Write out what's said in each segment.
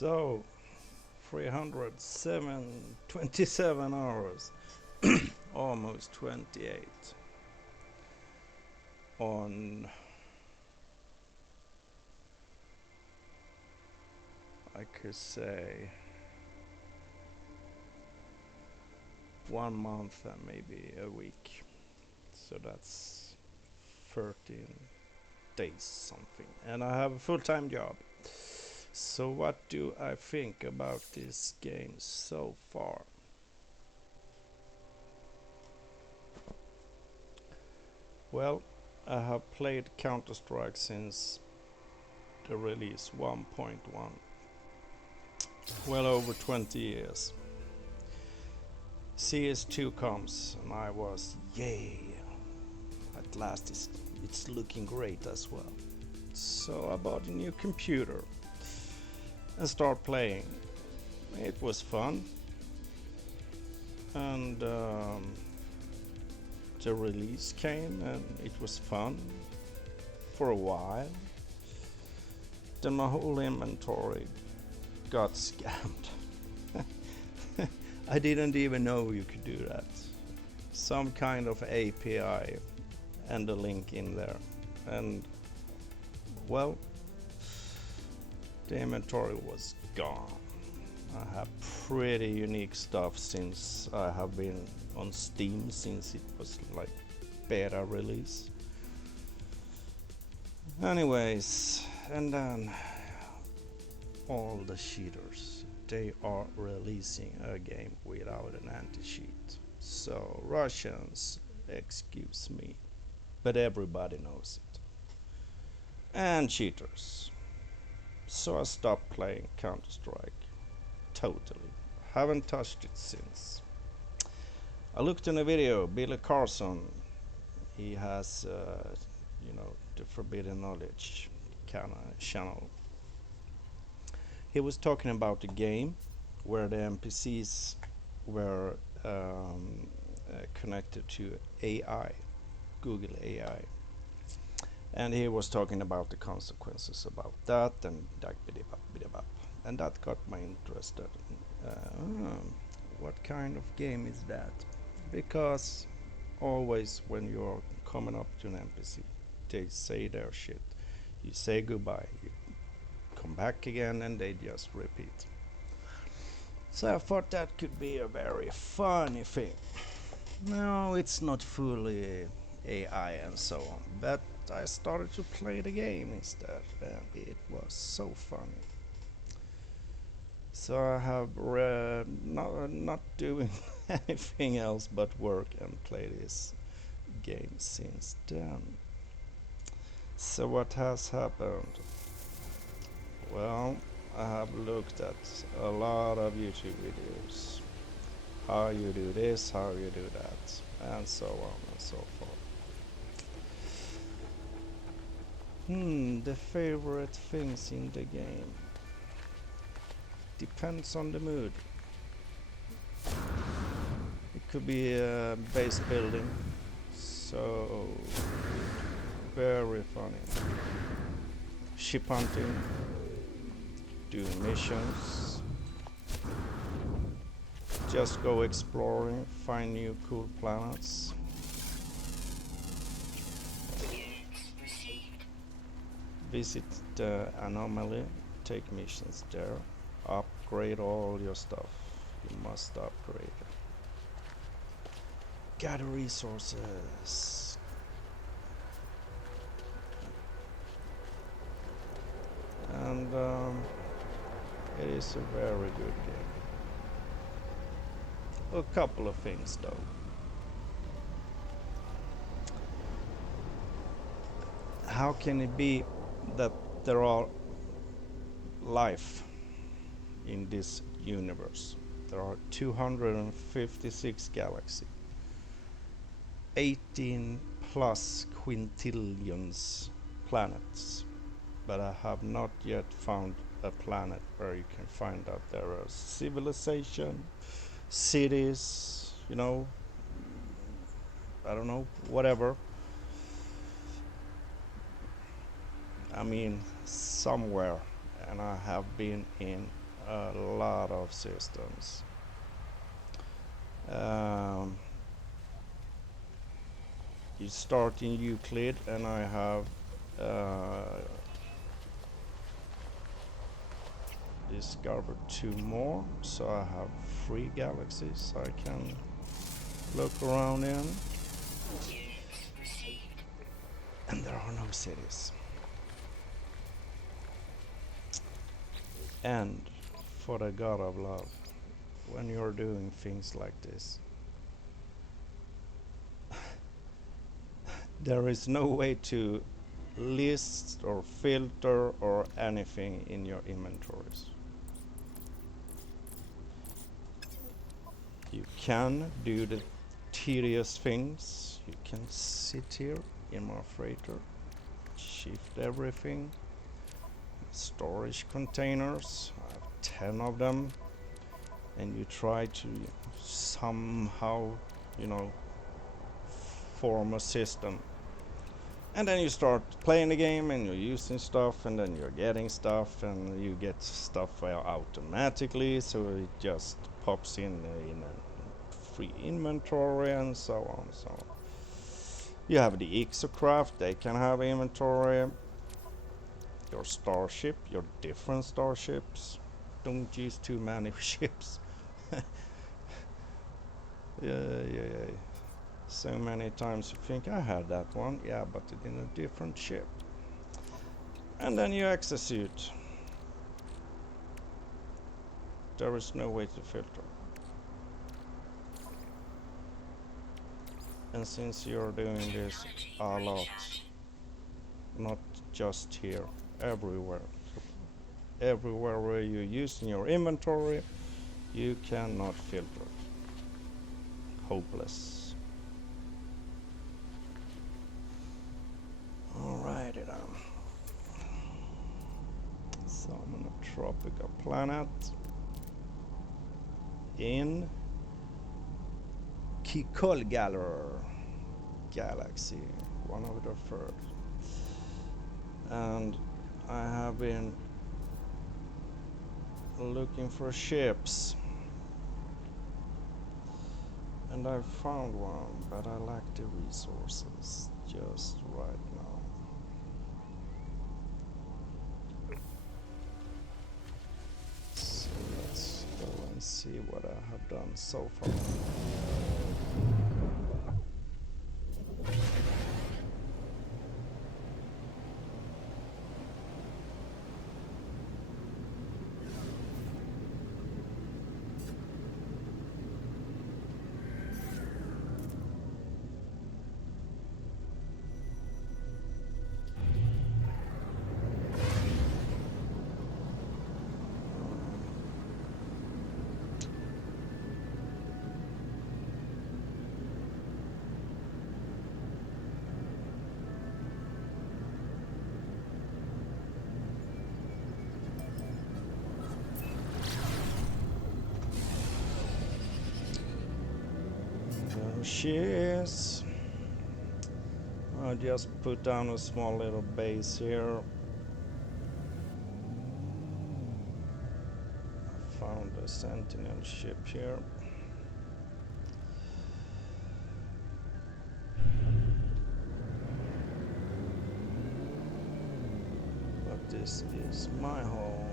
So, 327 hours, almost 28 on, I could say, 1 month and maybe a week. So that's 13 days something. And I have a full-time job. So what do I think about this game so far? Well, I have played Counter-Strike since the release 1.1. Well over 20 years. CS2 comes and I was, yay! At last it's looking great as well. So I bought a new computer and start playing. It was fun, and the release came and it was fun for a while. Then my whole inventory got scammed. I didn't even know you could do that. Some kind of API and a link in there, and well, the inventory was gone. I have pretty unique stuff since I have been on Steam since it was like beta release. Anyways, and then all the cheaters, they are releasing a game without an anti-cheat. So Russians, excuse me, but everybody knows it. And cheaters. So I stopped playing Counter-Strike. Totally. Haven't touched it since. I looked in a video, Billy Carson. He has, the Forbidden Knowledge channel. He was talking about a game where the NPCs were connected to AI, Google AI. And he was talking about the consequences about that and and that got me interested. What kind of game is that? Because always when you're coming up to an NPC, they say their shit. You say goodbye, you come back again, and they just repeat. So I thought that could be a very funny thing. No, it's not fully AI and so on, but I started to play the game instead, and it was so funny. So I have not doing anything else but work and play this game since then. So what has happened? Well, I have looked at a lot of YouTube videos. How you do this, how you do that, and so on and so forth. The favorite things in the game depends on the mood. It could be a base building, so very funny. Ship hunting, doing missions, just go exploring, find new cool planets. Visit the anomaly, take missions there, upgrade all your stuff. You must upgrade. Gather resources. And it is a very good game. A couple of things though. How can it be that there are life in this universe? There are 256 galaxies, 18 plus quintillions planets, but I have not yet found a planet where you can find out there are civilization, cities, I don't know, whatever. I mean, somewhere, and I have been in a lot of systems. Um, you start in Euclid, and I have discovered 2 more, so I have 3 galaxies I can look around in. And there are no cities. And for the god of love, when you're doing things like this, there is no way to list or filter or anything in your inventories. You can do the tedious things. You can sit here in my freighter, shift everything, storage containers, I have 10 of them, and you try to somehow, form a system. And then you start playing the game, and you're using stuff, and then you're getting stuff, and you get stuff automatically, so it just pops in a free inventory, and so on and so on. You have the Exocraft, they can have inventory. Your starship, your different starships. Don't use too many ships. Yeah. So many times you think I had that one, yeah, but it's in a different ship. And then you execute. There is no way to filter. And since you're doing this a lot, not just here, everywhere where you're using your inventory, you cannot filter. Hopeless. Alrighty then. So I'm on a tropical planet in Kikolgaler galaxy, one of the third. And I have been looking for ships, and I found one, but I lack the resources just right now. So let's go and see what I have done so far. There she is. I just put down a small little base here. I found a Sentinel ship here. But this is my home.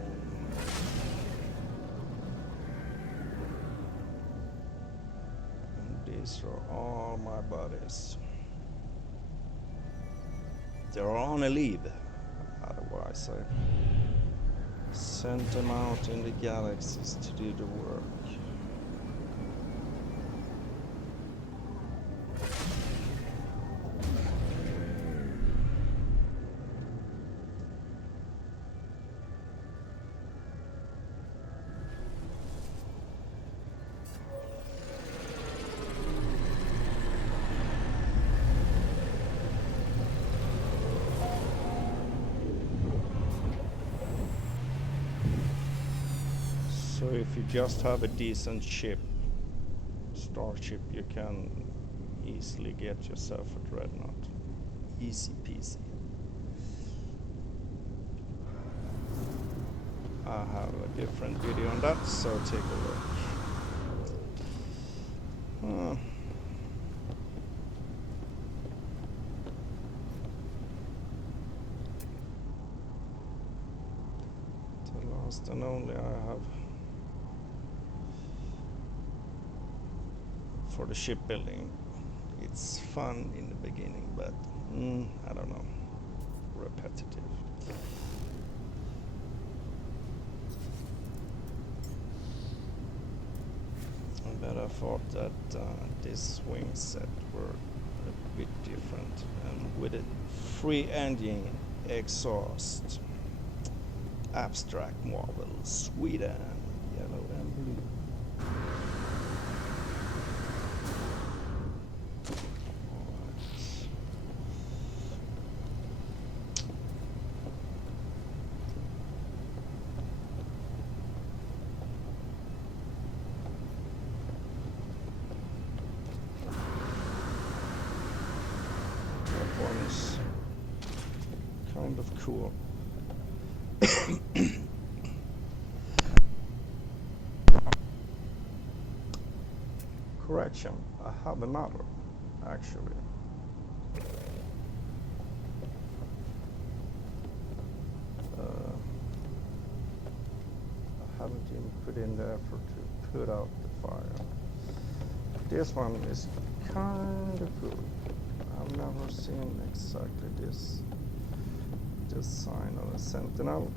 These are all my buddies. They're on a leave. Otherwise, I sent them out in the galaxies to do the work. So if you just have a decent ship, starship, you can easily get yourself a dreadnought. Easy peasy. I I have a different video on that, so take a look. The last and only I have for the shipbuilding. It's fun in the beginning, but I don't know, repetitive. But I thought that this swing set were a bit different, and with a free engine exhaust, Abstract Marvel, Sweden, yellow and blue. One is kind of cool. Correction, I have another, actually. I haven't even put in the effort to put out the fire. This one is kind of cool. I've never seen exactly this design on a Sentinel.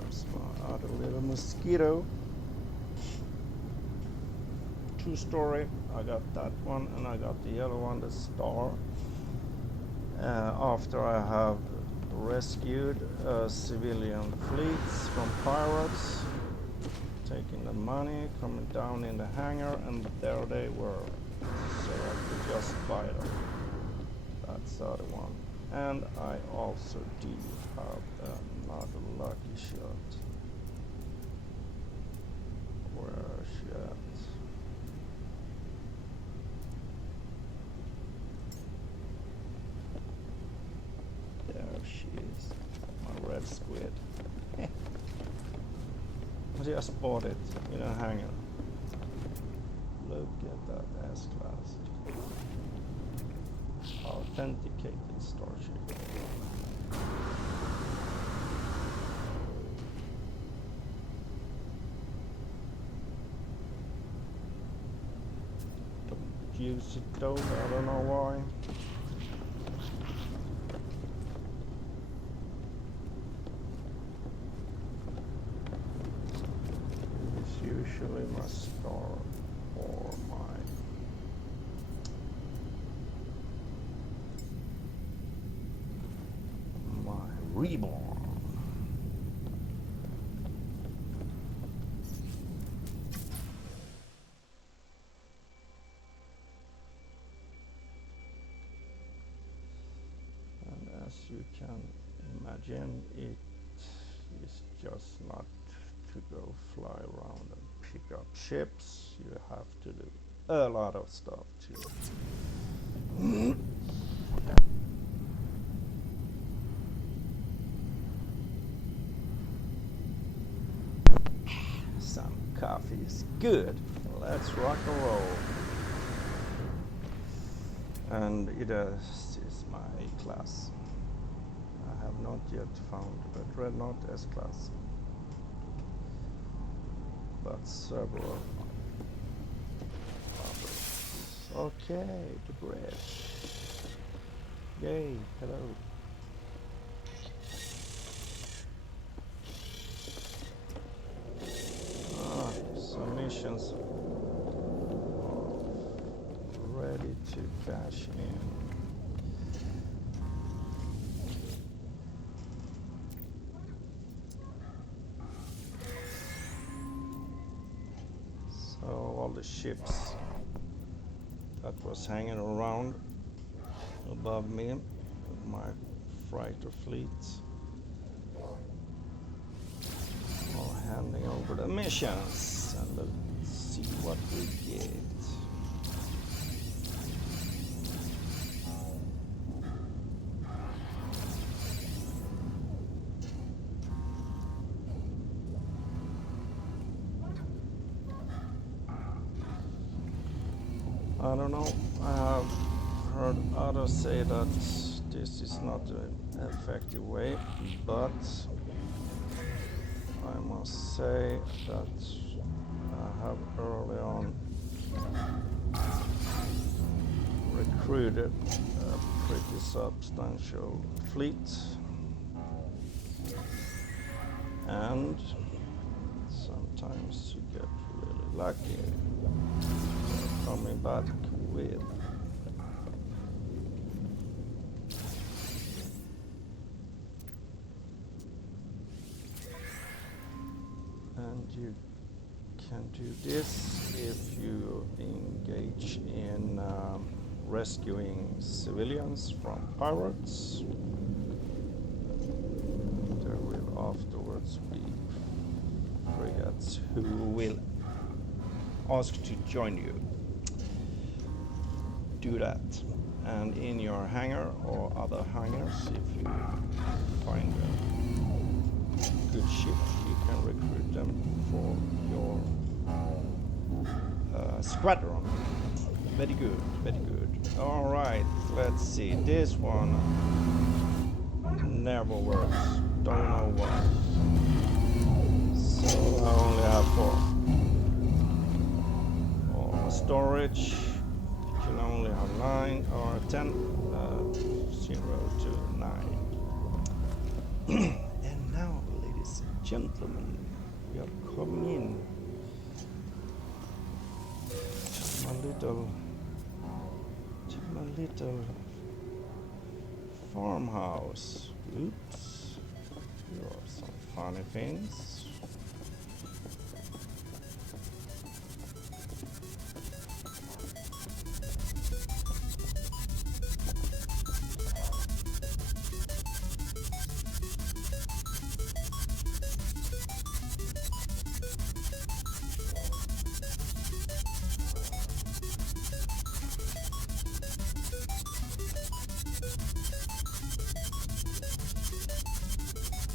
There's my other little mosquito. 2-story. I got that one, and I got the yellow one, the Star. After I have rescued civilian fleets from pirates, taking the money, coming down in the hangar, and there they were. So I could just buy them. That's the other one. And I also do have another lucky shot. Where is she at? There she is, my red squid. I just bought it in a hangar. Look at that S-Class. Authenticated starship. Don't use it though, I don't know why. Usually my Star or my Reborn. And as you can imagine, it is just not to go fly around and pick up ships. You have to do a lot of stuff too. Some coffee is good. Let's rock and roll. And it is my A-Class. I have not yet found a Dreadnought S-Class, but several others. Okay, the bridge. Yay, hello. Some missions ready to cash in. So all the ships that was hanging around above me, my freighter fleet, are handing over the missions, and let's see what we get. I don't know. I have heard others say that this is not an effective way, but I must say that I have early on recruited a pretty substantial fleet, and sometimes you get really lucky coming back with and you can do this if you engage in rescuing civilians from pirates. There will afterwards be frigates who will ask to join you. Do that. And in your hangar or other hangars, if you find a good ship, you can recruit them for your squadron. Very good, very good. All right, let's see. This one never works. Don't know why. So I only have 4. Or storage, you can only have 9 or 10. 0 to 9. And now, ladies and gentlemen, we are coming in to my little farmhouse. Oops, here are some funny things.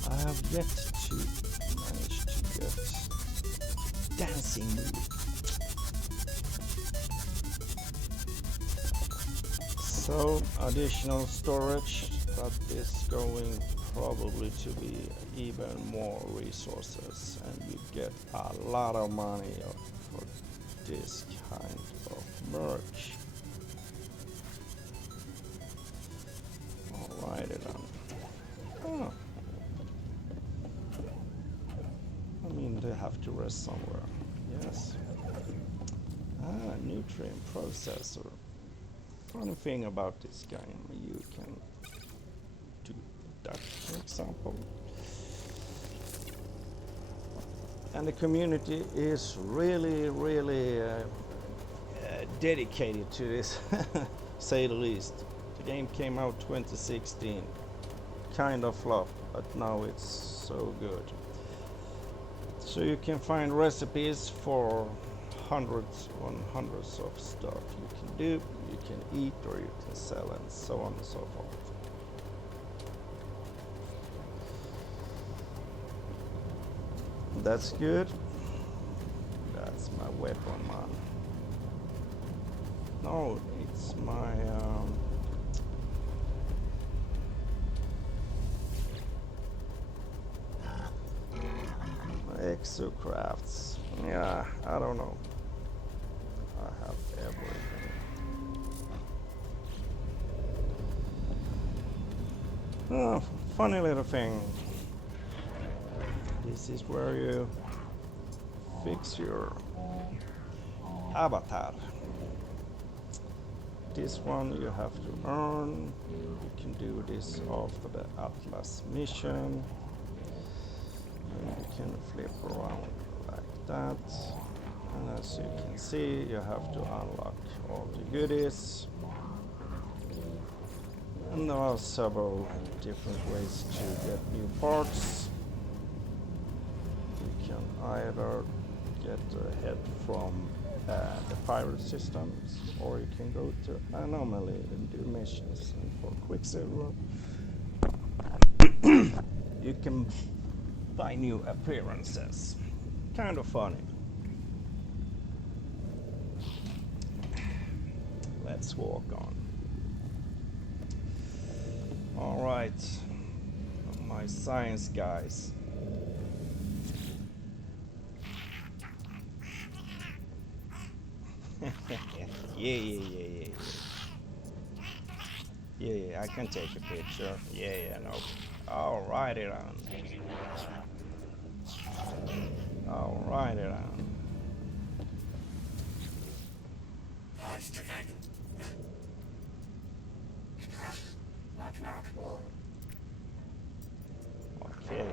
I have yet to manage to get dancing mood. So additional storage, that is going probably to be even more resources, and you get a lot of money for this kind of merch. Alrighty then. Oh. I mean, they have to rest somewhere. Yes. Nutrient processor. Funny thing about this game, you can do that, for example. And the community is really dedicated to this, say the least. The game came out 2016, kind of flop, but now it's so good. So you can find recipes for hundreds of stuff you can do, you can eat, or you can sell, and so on and so forth. That's good. That's my weapon, man. No, it's my exocrafts. Yeah, I don't know. I have everything. Oh, funny little thing. This is where you fix your avatar. This one you have to earn. You can do this after the Atlas mission. And you can flip around like that. And as you can see, you have to unlock all the goodies. And there are several different ways to get new parts. You can either get a head from the pirate systems, or you can go to Anomaly and do missions. And for Quicksilver, you can buy new appearances. Kind of funny. let's walk on. All right, my science guys. Yeah. Yeah, I can take a picture. Yeah, no. All right, it on. All right, it on. Okay.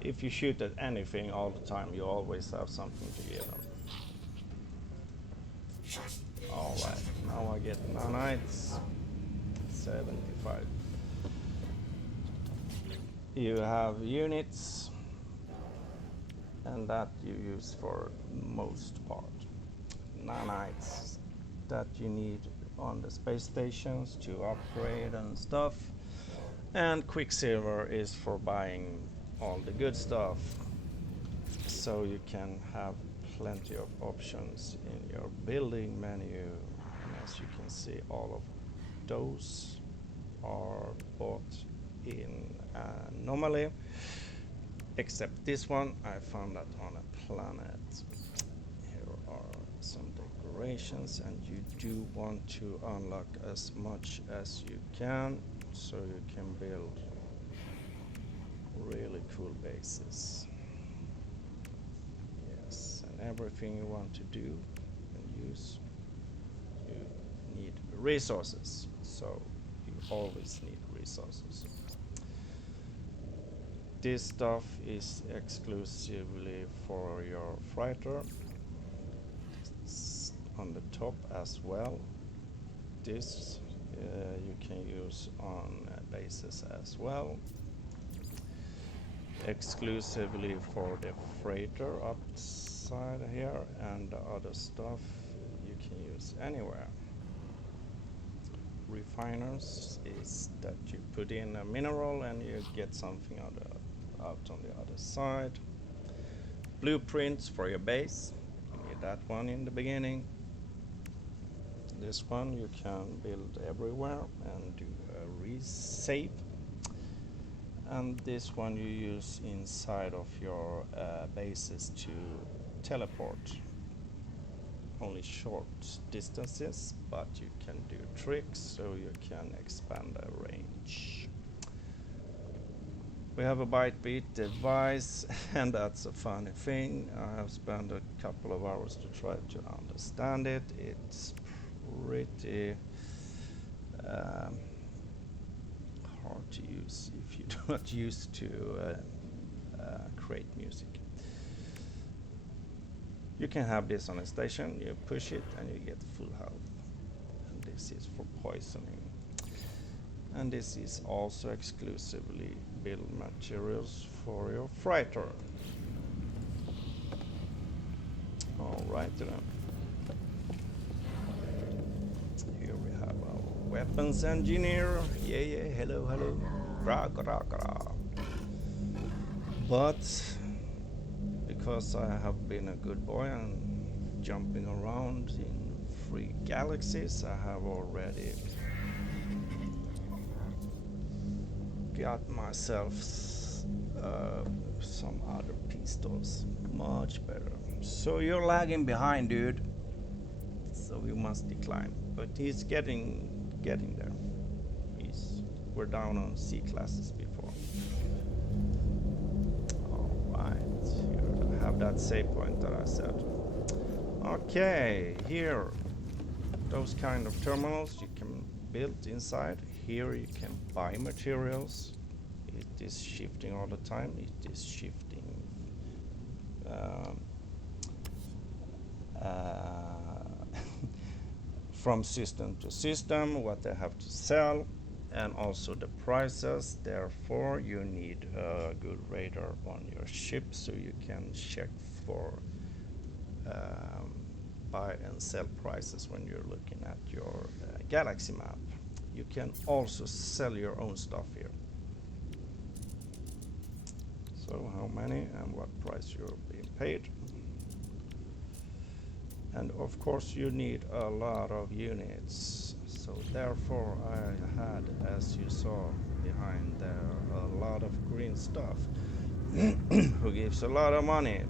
If you shoot at anything all the time, you always have something to give them. All right, now I get nanites. 75. You have units, and that you use for most part. Nanites that you need on the space stations to upgrade and stuff. And Quicksilver is for buying all the good stuff, so you can have plenty of options in your building menu. And as you can see, all of those are bought in normally, except this one. I found that on a planet. Here are some decorations, and you do want to unlock as much as you can so you can build really cool bases. Yes, and everything you want to do and use, you need resources. So you always need resources. This stuff is exclusively for your freighter. It's on the top as well. This you can use on bases as well. Exclusively for the freighter upside here, and the other stuff you can use anywhere. Refiners is that you put in a mineral and you get something out on the other side. Blueprints for your base, you need that one in the beginning. This one you can build everywhere and do a resave. And this one you use inside of your bases to teleport. Only short distances, but you can do tricks so you can expand the range. We have a Bytebeat device, and that's a funny thing. I have spent a couple of hours to try to understand it. It's pretty hard to use if you're not used to create music. You can have this on a station, you push it and you get full health. And this is for poisoning. And this is also exclusively build materials for your freighter. Alright then. Here we have our weapons engineer. Yeah, hello. Gra. But because I have been a good boy and jumping around in 3 galaxies, I have already got myself some other pistols, much better. So you're lagging behind, dude. So you must decline. But he's getting there. We're down on C classes before. Here I have that save point that I said. Okay, here, those kind of terminals you can build inside. Here you can buy materials. It is shifting all the time. It is shifting from system to system, what they have to sell, and also the prices. Therefore, you need a good radar on your ship so you can check for buy and sell prices when you're looking at your galaxy map. You can also sell your own stuff here. So how many and what price you're being paid. And of course you need a lot of units, so therefore I had, as you saw behind there, a lot of green stuff who gives a lot of money.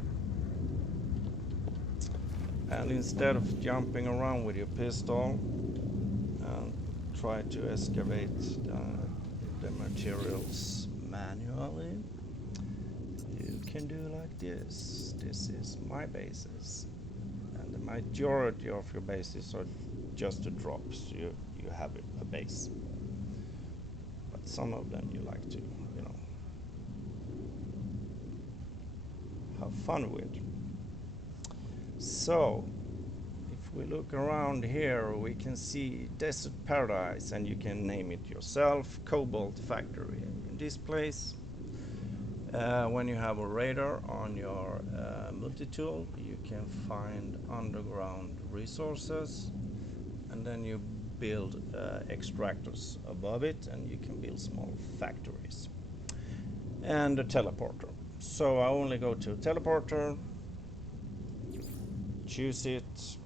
And instead of jumping around with your pistol and try to excavate the materials manually, you can do like this. This is my bases. And the majority of your bases are just the drops. You have a base. But some of them you like to, have fun with. So, if we look around here, we can see Desert Paradise, and you can name it yourself, Cobalt Factory. In this place, when you have a radar on your multi-tool, you can find underground resources, and then you build extractors above it, and you can build small factories. And a teleporter. So I only go to teleporter, choose it,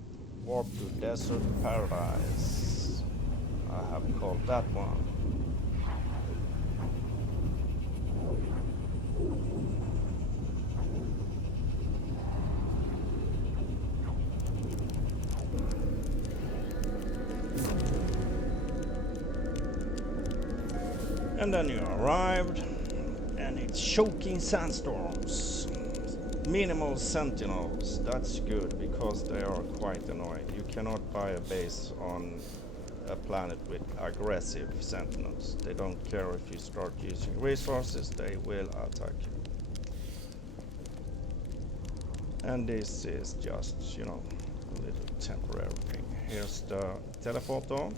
warp to Desert Paradise. I have called that one. And then you arrived, and it's choking sandstorms. Minimal sentinels, that's good, because they are quite annoying. You cannot buy a base on a planet with aggressive sentinels. They don't care if you start using resources, they will attack you. And this is just, a little temporary thing. Here's the teleporter.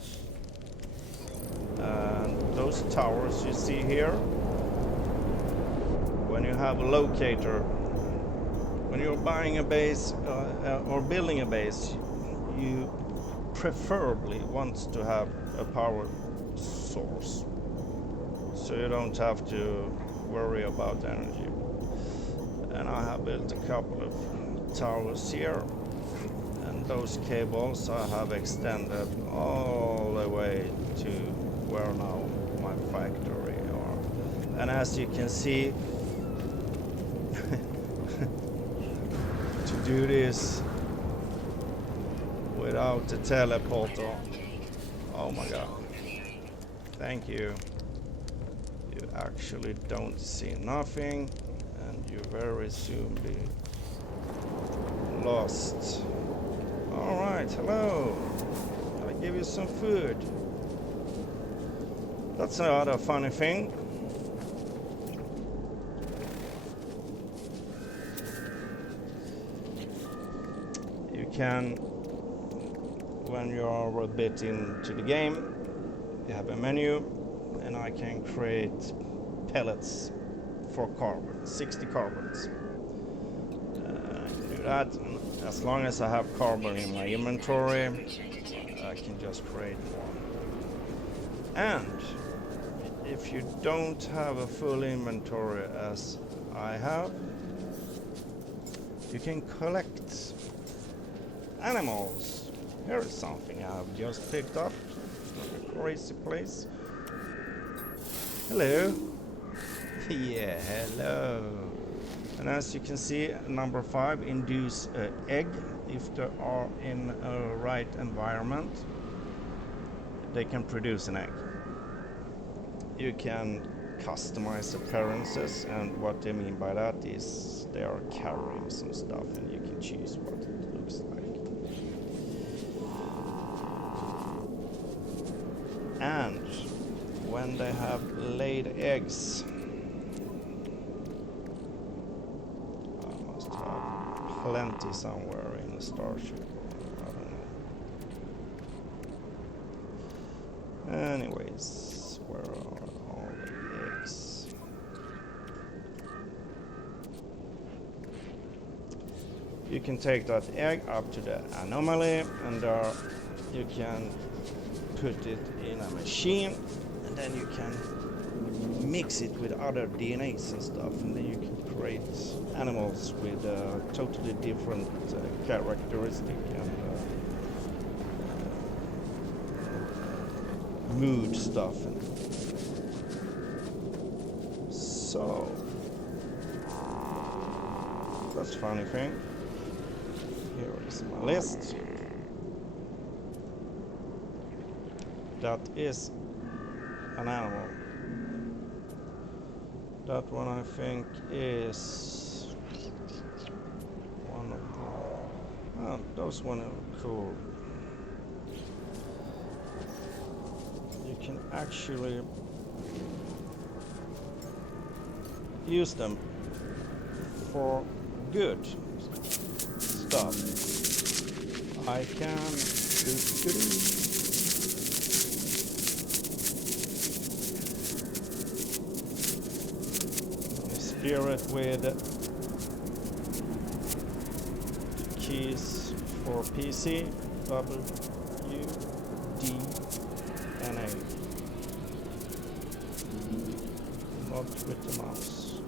And those towers you see here, when you have a locator, when you're buying a base or building a base, you preferably want to have a power source, so you don't have to worry about energy. And I have built a couple of towers here, and those cables I have extended all the way to where now my factory are. And as you can see, to do this without the teleporter, oh my god, thank you. You actually don't see nothing, and you very soon be lost. Alright, hello. I'll give you some food. That's another funny thing. You can, when you are a bit into the game, you have a menu, and I can create pellets for carbon, 60 carbons. I can do that. As long as I have carbon in my inventory, I can just create more. And if you don't have a full inventory as I have, you can collect animals. Here is something I have just picked up. It's not a crazy place. Hello. Yeah, hello. And as you can see, number 5, induce egg. If they are in a right environment, they can produce an egg. You can customize appearances, and what they mean by that is they are carrying some stuff, and you can choose what it looks like. And when they have laid eggs, I must have plenty somewhere in a starship. I don't know. Anyways, where are all the eggs? You can take that egg up to the anomaly, and there you can put it in a machine, and then you can mix it with other DNAs and stuff, and then you can create animals with totally different characteristic and mood stuff. And so that's a funny thing. Here is my list. That is an animal. That one I think is one of the... Oh, those one are cool. You can actually use them for good stuff. I can steer it with keys for PC, W, D, and A. Not with the mouse.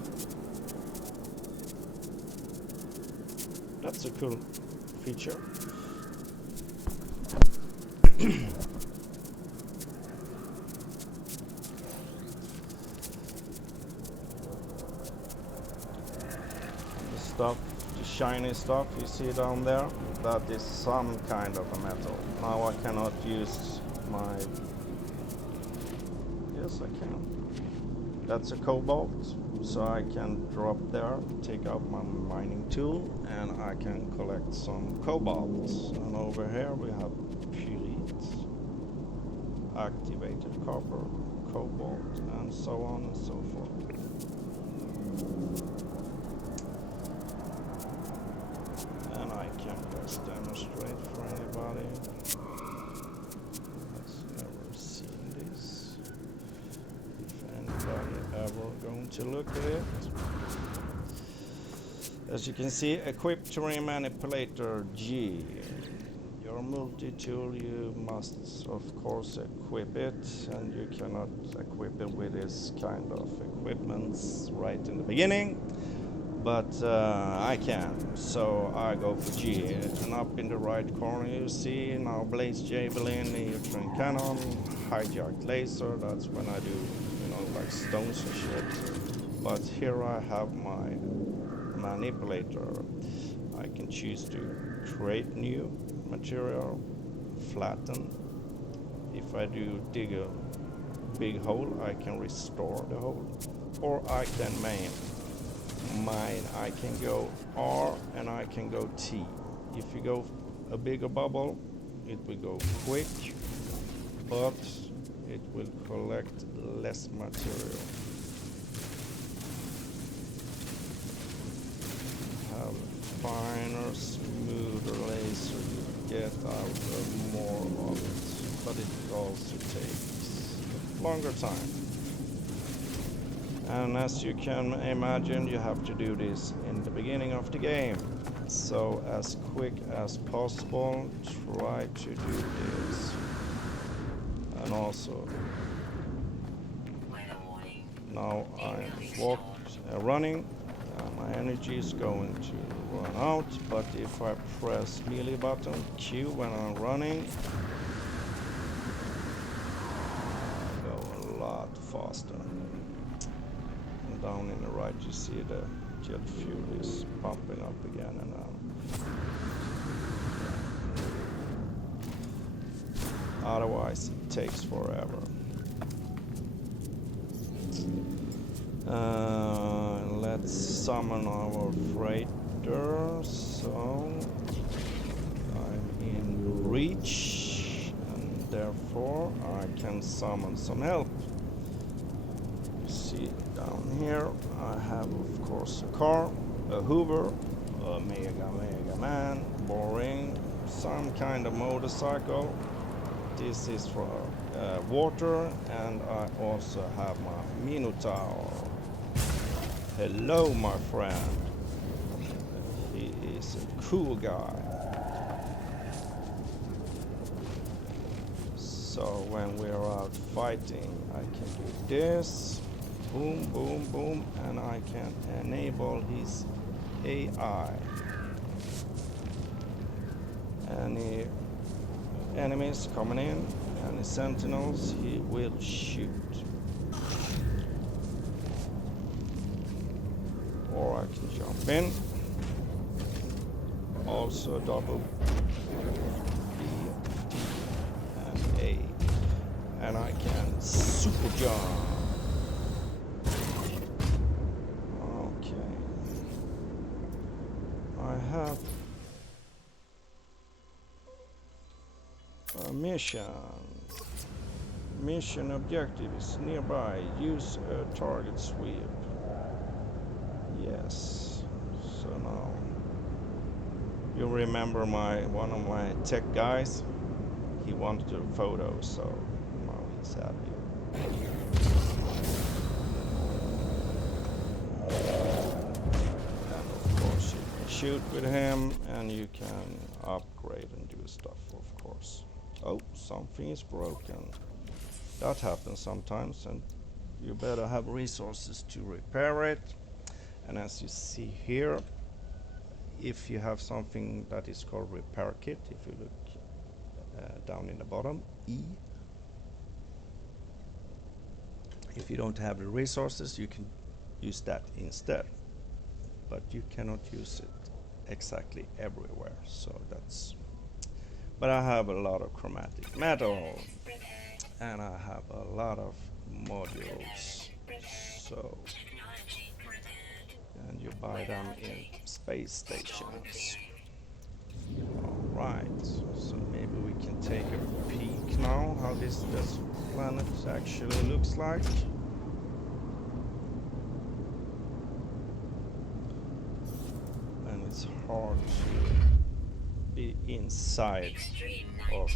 That's a cool feature. The shiny stuff you see down there, that is some kind of a metal. Now I cannot use my... Yes, I can. That's a cobalt, so I can drop there, take out my mining tool, and I can collect some cobalt. And over here we have pyrite, activated copper, cobalt, and so on and so forth. And I can just demonstrate for anybody that's never seen this. If anybody ever going to look at it. As you can see, equip terrain manipulator G. Your multi-tool, you must of course equip it, and you cannot equip it with this kind of equipments right in the beginning, but I can, so I go for G. And up in the right corner you see now Blaze Javelin, neutron cannon, hijacked laser. That's when I do, you know, like stones and shit. But here I have my manipulator. I can choose to create new material, flatten. If I do dig a big hole, I can restore the hole, or I can mine. I can go R and I can go T. If you go a bigger bubble, it will go quick, but it will collect less material. Have finer, smoother laser, you get out more of it, but it also takes longer time. And as you can imagine, you have to do this in the beginning of the game. So as quick as possible, try to do this. And also, now I'm running. My energy is going to run out, but if I press melee button Q when I'm running, I go a lot faster. And down in the right you see the jet fuel is pumping up again, and otherwise it takes forever. Let's summon our freighter. So I'm in reach, and therefore I can summon some help. You see down here I have of course a car, a Hoover, a Mega Man, boring, some kind of motorcycle. This is for water, and I also have my Minotaur. Hello, my friend. He is a cool guy. So when we're out fighting, I can do this. Boom, boom, boom, and I can enable his AI. Any enemies coming in, any sentinels, he will shoot. Or I can jump in. Also double B, D, and A. And I can super jump. Okay. I have a mission. Mission objective is nearby. Use a target sweep. Yes. So now you remember one of my tech guys. He wanted a photo, so now he's happy. And of course you can shoot with him, and you can upgrade and do stuff, of course. Oh, something is broken. That happens sometimes, and you better have resources to repair it. And as you see here, if you have something that is called repair kit, if you look down in the bottom, E. If you don't have the resources, you can use that instead, but you cannot use it exactly everywhere. So that's. But I have a lot of chromatic metal, and I have a lot of modules. So, and you buy them in space stations. Alright, so maybe we can take a peek now how this planet actually looks like. And it's hard to be inside of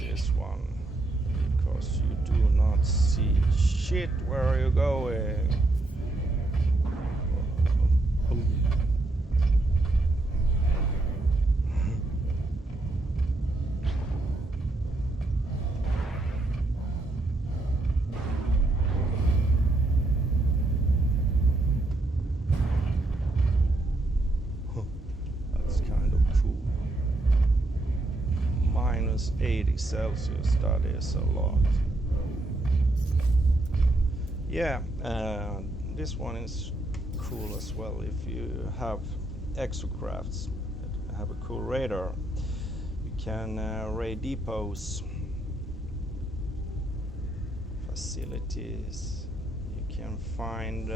this one because you do not see shit. Where are you going? That's kind of cool. -80°C, that is a lot. Yeah, this one is cool as well. If you have exocrafts, have a cool radar, you can raid depots, facilities. You can find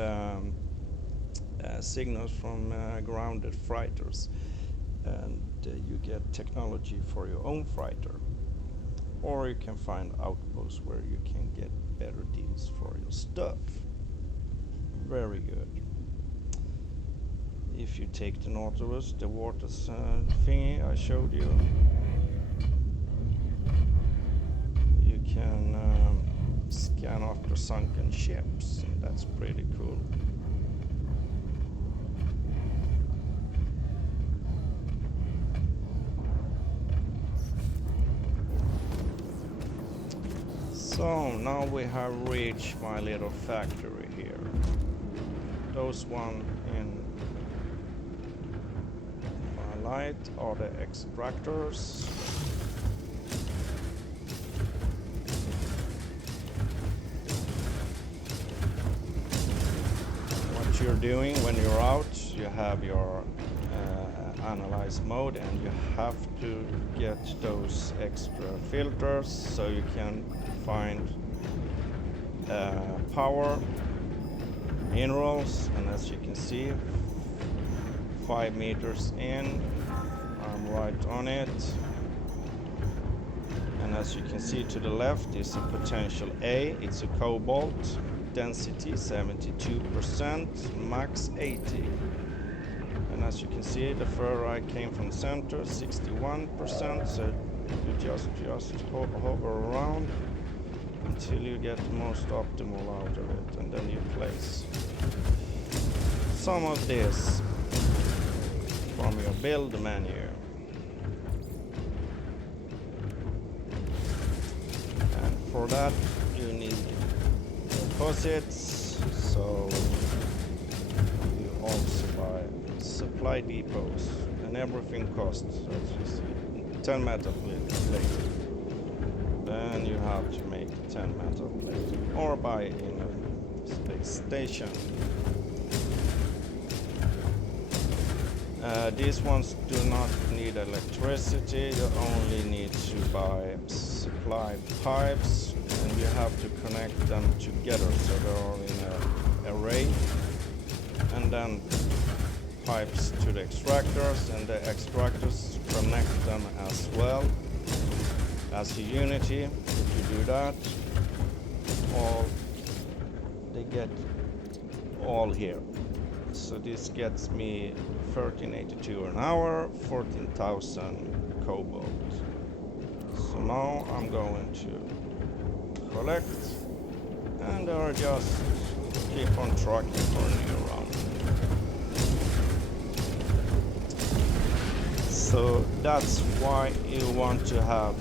signals from grounded freighters, and you get technology for your own freighter. Or you can find outposts where you can get better deals for your stuff. Very good. If you take the Nautilus, the water thingy I showed you, you can scan after sunken ships, and that's pretty cool. So now we have reached my little factory here. Those one in my light are the extractors. What you're doing when you're out, you have your analyze mode, and you have to get those extra filters so you can find power, minerals, and as you can see, 5 meters in, I'm right on it. And as you can see to the left is a potential A, it's a cobalt, density 72%, max 80. And as you can see, the ferrite came from center, 61%, so you just hover around until you get the most optimal out of it, and then you place some of this from your build menu. And for that you need deposits, So you also buy supply depots, and everything costs, as you see, 10 metal plate. Then you have to make 10 metal plate or buy in a space station. These ones do not need electricity, you only need to buy supply pipes, and you have to connect them together so they're in an array, and then pipes to the extractors, and the extractors connect them as well as a unity. If you do that, all they get all here. So this gets me 1382 an hour, 14,000 cobalt. So now I'm going to collect, and I'll just keep on trucking for a new round. So that's why you want to have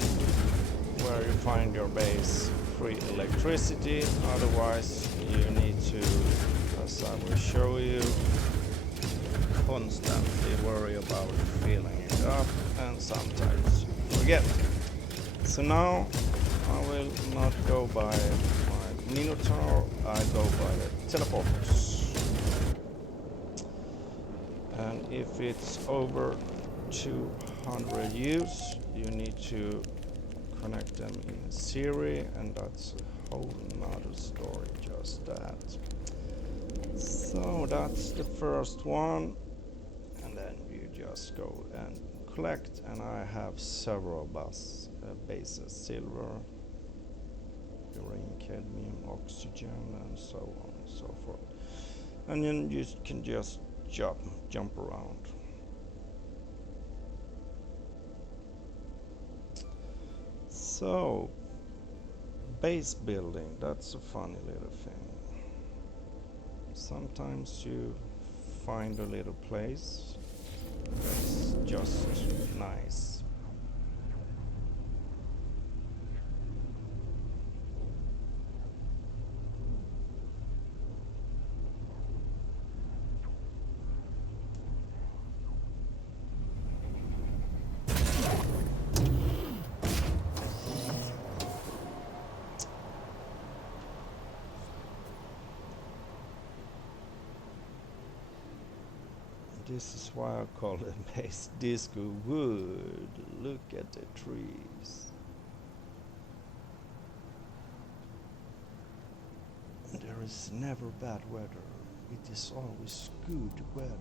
where you find your base free electricity, otherwise you need to, as I will show you, constantly worry about filling it up, and sometimes you forget. So now I will not go by my Minotaur, I go by the teleporters. And if it's over 200 U's, you need to connect them in a series, and that's a whole nother story, just that. So that's the first one, and then you just go and collect, and I have several bases: silver, uranium, cadmium, oxygen, and so on and so forth. And then you can just jump around. So, base building, that's a funny little thing. Sometimes you find a little place that's just nice. This is why I call it base disco wood. Look at the trees. There is never bad weather. It is always good weather.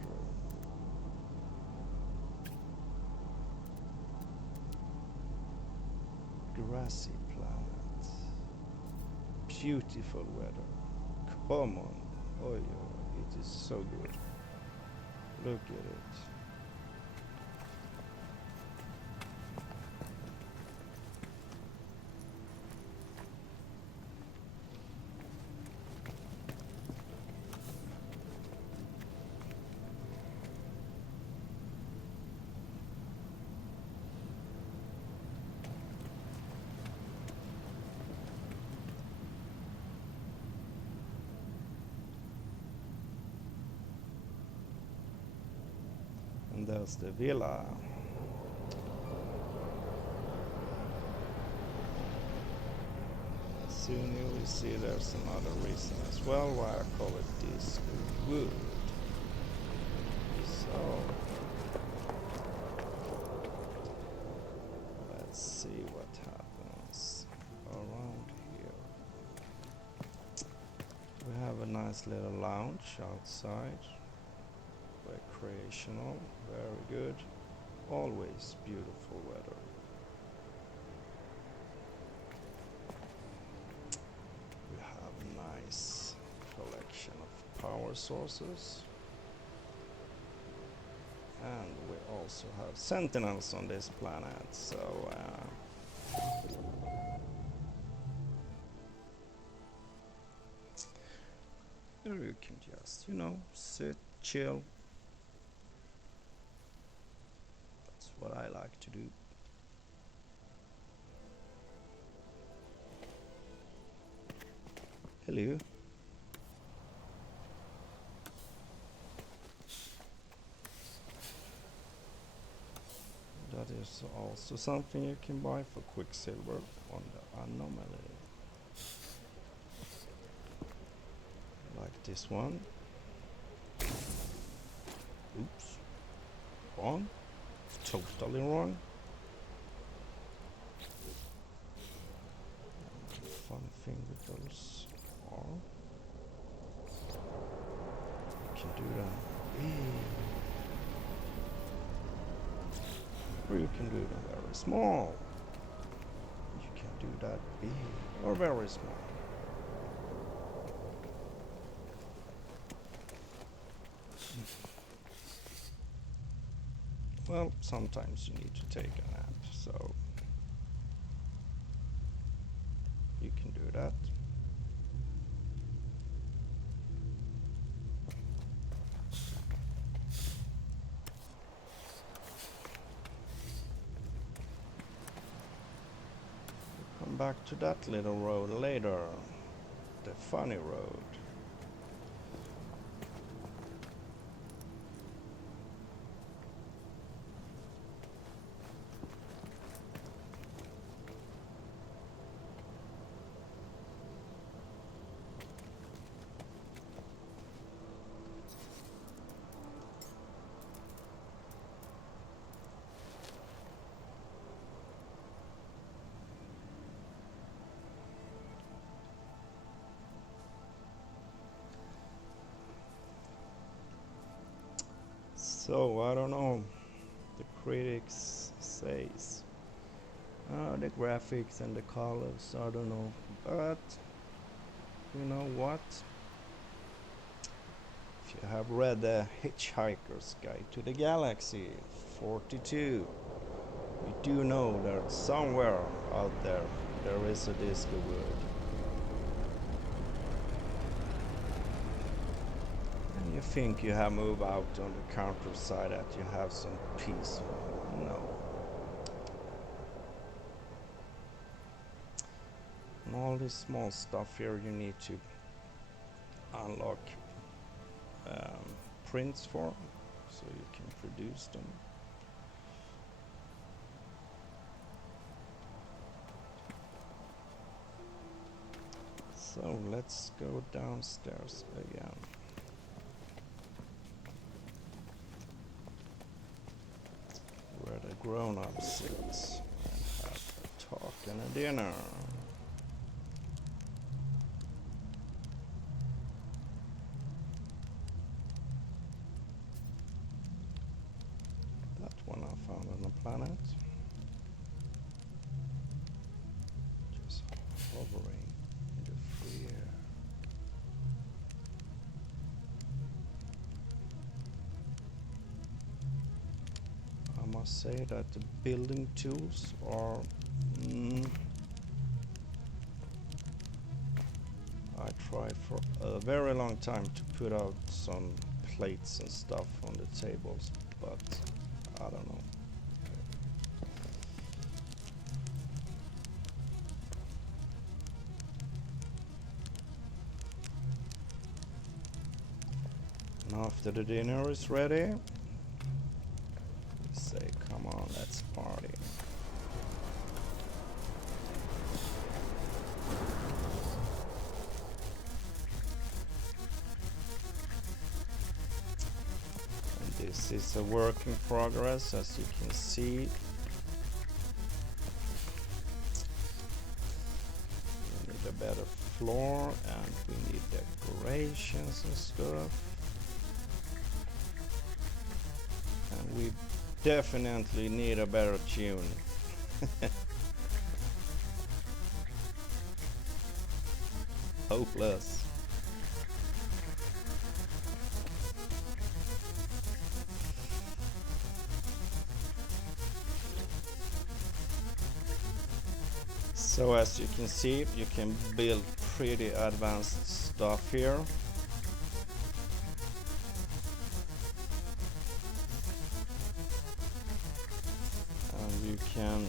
Grassy planet. Beautiful weather. Come on. Oh yeah, it is so good. Look at it. And there's the villa. Soon you will see there's another reason as well why I call it this wood. So let's see what happens around here. We have a nice little lounge outside. Recreational, very good. Always beautiful weather. We have a nice collection of power sources. And we also have sentinels on this planet, so here you can just, sit, chill. That's what I like to do. Hello. Also something you can buy for Quicksilver on the Anomaly. Like this one. Oops. Wrong. Totally wrong. Fun thing with those are you can do them big, or you can do them very small. You can do that big or very small. Well, sometimes you need to take a nap, so you can do that. We'll come back to that little road later, the funny road. So I don't know. The critics says the graphics and the colors. I don't know, but you know what? If you have read the Hitchhiker's Guide to the Galaxy 42, you do know that somewhere out there is a disco wood. And you think you have moved out on the countryside, that you have some peace. No. And all this small stuff here you need to unlock prints for, so you can produce them. So let's go downstairs again. Where the grown-ups sit and have a talk and a dinner. That one I found on the planet. Just hovering in the free air. I must say that the building tools are I tried for a very long time to put out some plates and stuff on the tables, but I don't know. And after the dinner is ready, we say, come on, let's party. And this is a work in progress, as you can see. We need a better floor, and we need decorations and stuff. And we definitely need a better tune. Hopeless. So as you can see, you can build pretty advanced stuff here. And you can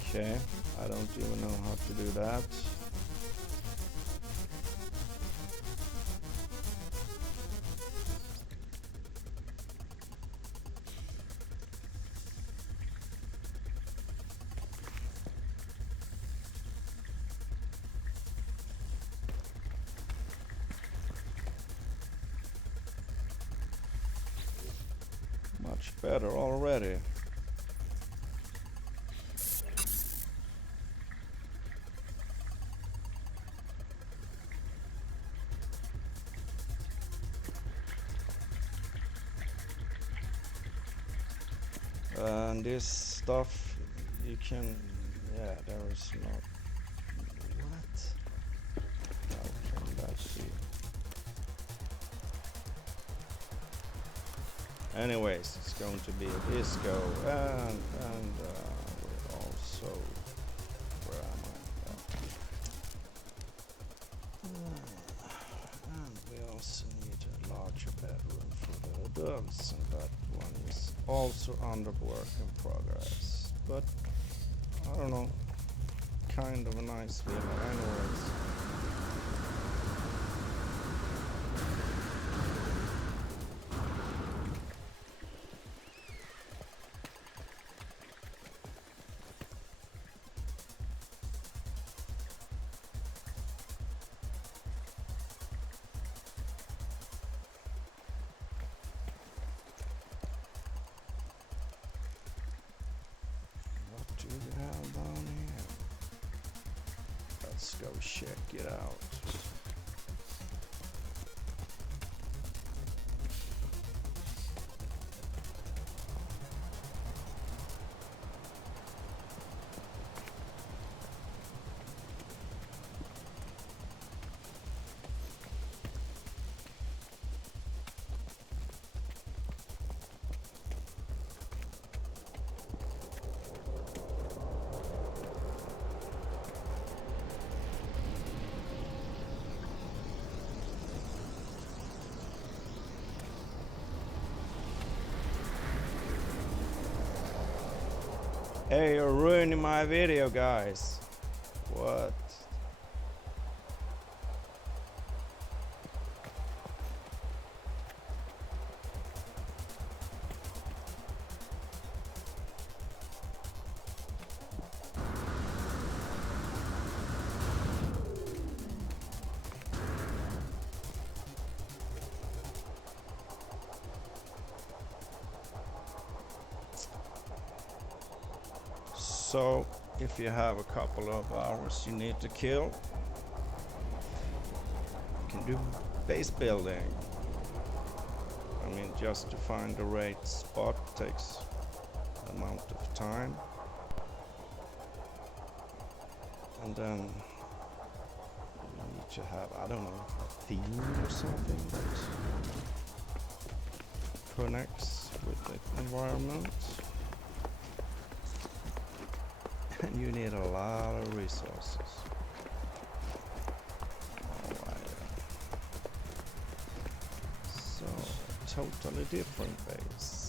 okay, I don't even know how to do that. much better already. And this stuff you can, yeah, there is not. What? How can that be? Anyways, it's going to be a disco, and we also, where am I? And we also need a larger bedroom for the adults, and that one is also under work in progress. But I don't know, kind of a nice villa, anyways. What do we have down here? Let's go check it out. Hey, you're ruining my video, guys. What? So, if you have a couple of hours you need to kill, you can do base building. I mean, just to find the right spot takes an amount of time. And then you need to have, I don't know, a theme or something that connects with the environment. And you need a lot of resources. So, totally different base.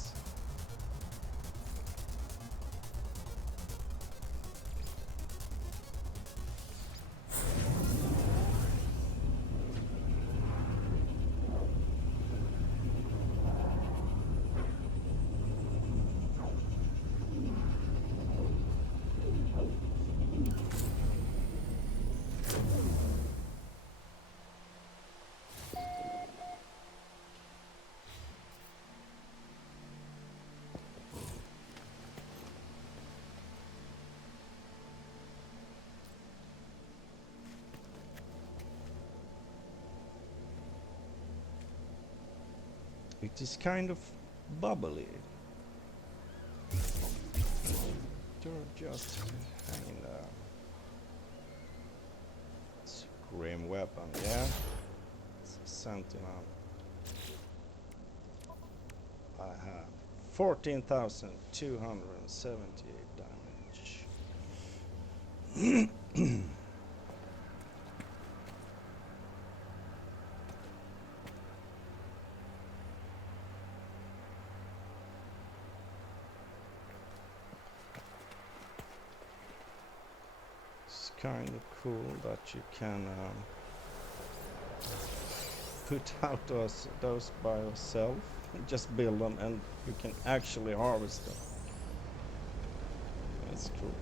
It is kind of bubbly. You're just hanging there. It's a grim weapon, yeah? It's a Sentinel. I have 14,278 damage. Kind of cool that you can put out those by yourself and just build them, and you can actually harvest them. That's cool.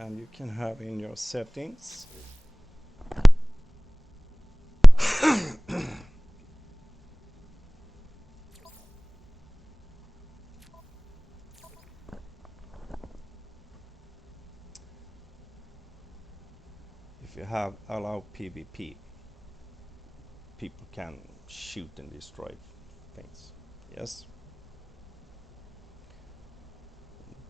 and you can have in your settings if you have allow PvP, people can shoot and destroy things. Yes,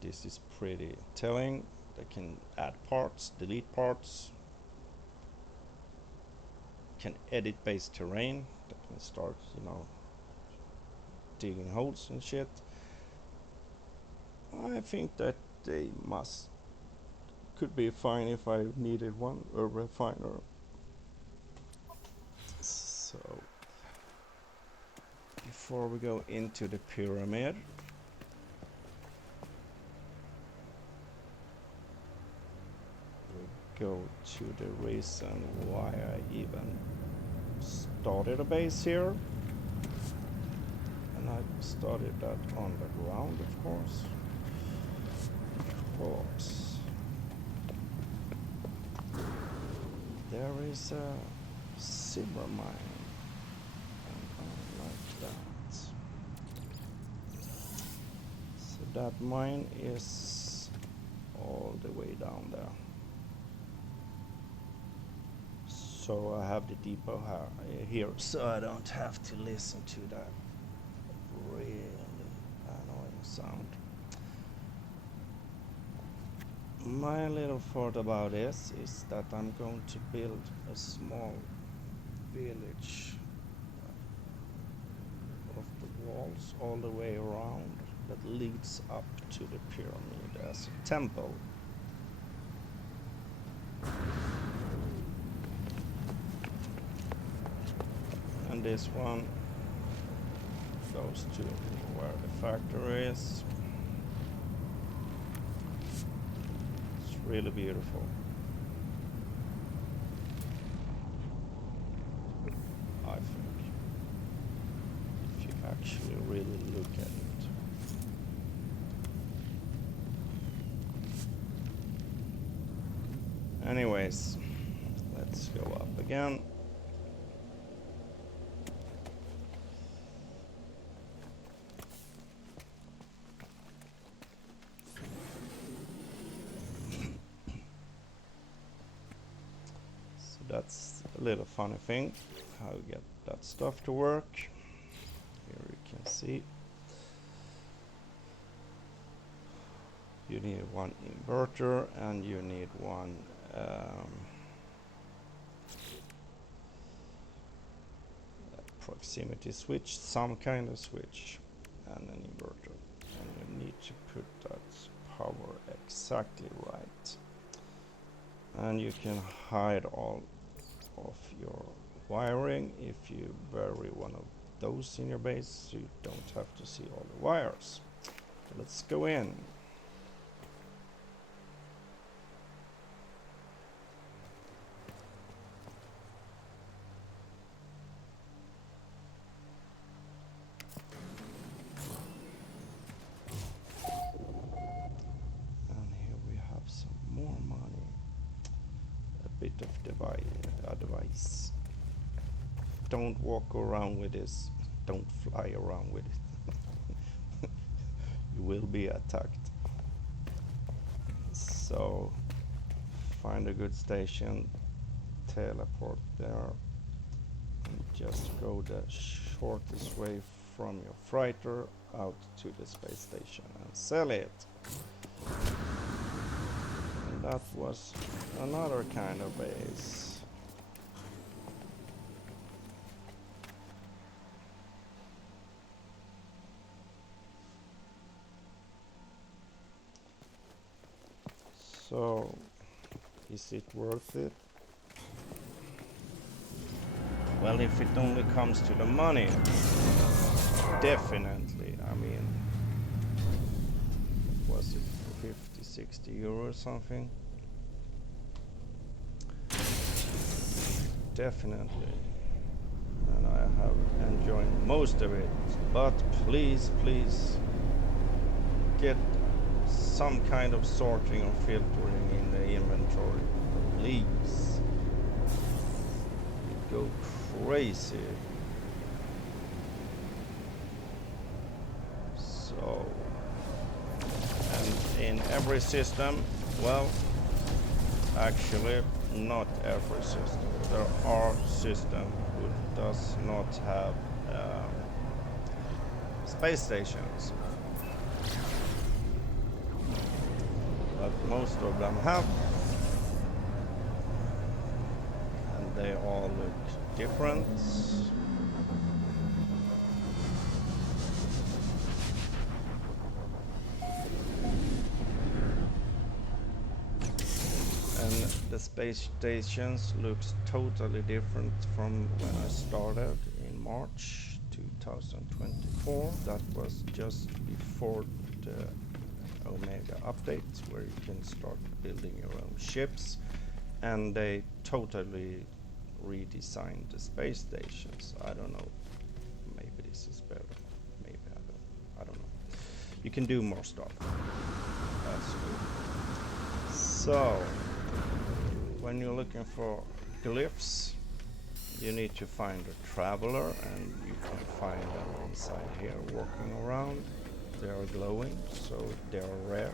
this is pretty telling. They can add parts, delete parts, can edit base terrain. They can start, you know, digging holes and shit. I think that they could be fine if I needed one, a refiner. So before we go into the pyramid, we go to the reason why I even started a base here. And I started that on the ground, of course. Oops. There is a silver mine, and I like that. So that mine is all the way down there. So I have the depot here, so I don't have to listen to that really annoying sound. My little thought about this is that I'm going to build a small village of the walls all the way around that leads up to the pyramid as a temple. And this one goes to where the factory is. Really beautiful. I think, if you actually really look at it. Anyways, let's go up again. That's a little funny thing, how you get that stuff to work. Here you can see. You need one inverter and you need one proximity switch, some kind of switch, and an inverter. And you need to put that power exactly right. And you can hide all of your wiring if you bury one of those in your base, so you don't have to see all the wires. So let's go in. And here we have some more money. A bit of advice. Don't walk around with this. Don't fly around with it. You will be attacked. So find a good station, teleport there, and just go the shortest way from your freighter out to the space station and sell it. And that was another kind of base. So, is it worth it? Well, if it only comes to the money, definitely. I mean, was it 50, 60 euro or something? Definitely. And I have enjoyed most of it. But please, please, get some kind of sorting or filtering in the inventory. Please. It go crazy. So, and in every system, well, actually not every system. There are systems who does not have space stations, but most of them have, and they all look different. And the space stations looks totally different from when I started in March 2024. That was just before the Omega update, where you can start building your own ships, and they totally redesigned the space stations. I don't know, maybe this is better, maybe I don't know. You can do more stuff. That's good. So when you're looking for glyphs, you need to find a traveler, and you can find them inside here walking around. They are glowing, so they are rare,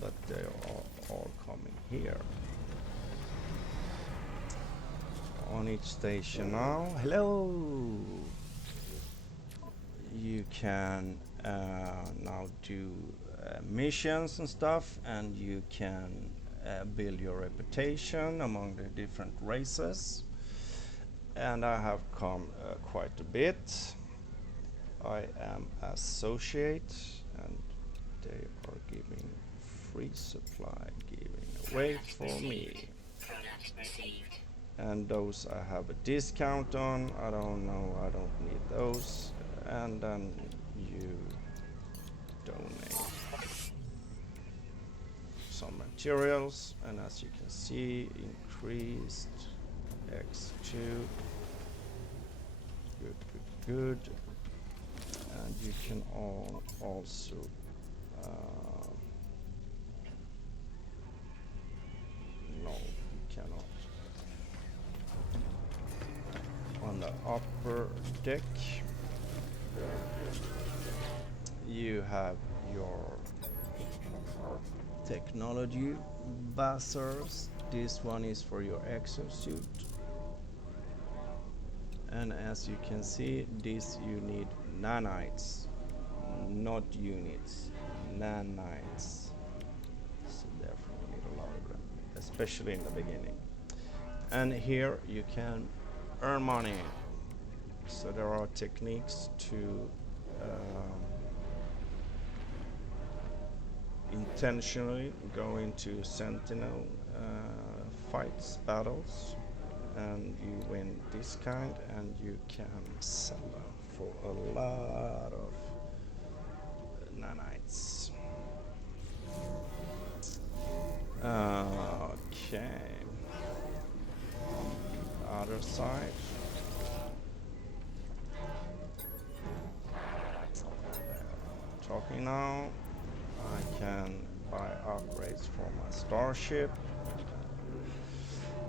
but they are all coming here. On each station now, hello! You can now do missions and stuff, and you can build your reputation among the different races. And I have come quite a bit. I am associate, and they are giving free supply, giving away for me. And those I have a discount on. I don't know, I don't need those. And then you donate some materials, and as you can see, increased X2. Good. And you can also no, you cannot. On the upper deck, you have your technology buzzers. This one is for your exosuit. And as you can see, this you need nanites, not units, nanites. So therefore you need a lot of them, especially in the beginning. And here you can earn money. So there are techniques to intentionally go into Sentinel fights, battles, and you win this kind, and you can sell them for a lot of nanites. Okay. Other side. Talking now. I can buy upgrades for my starship.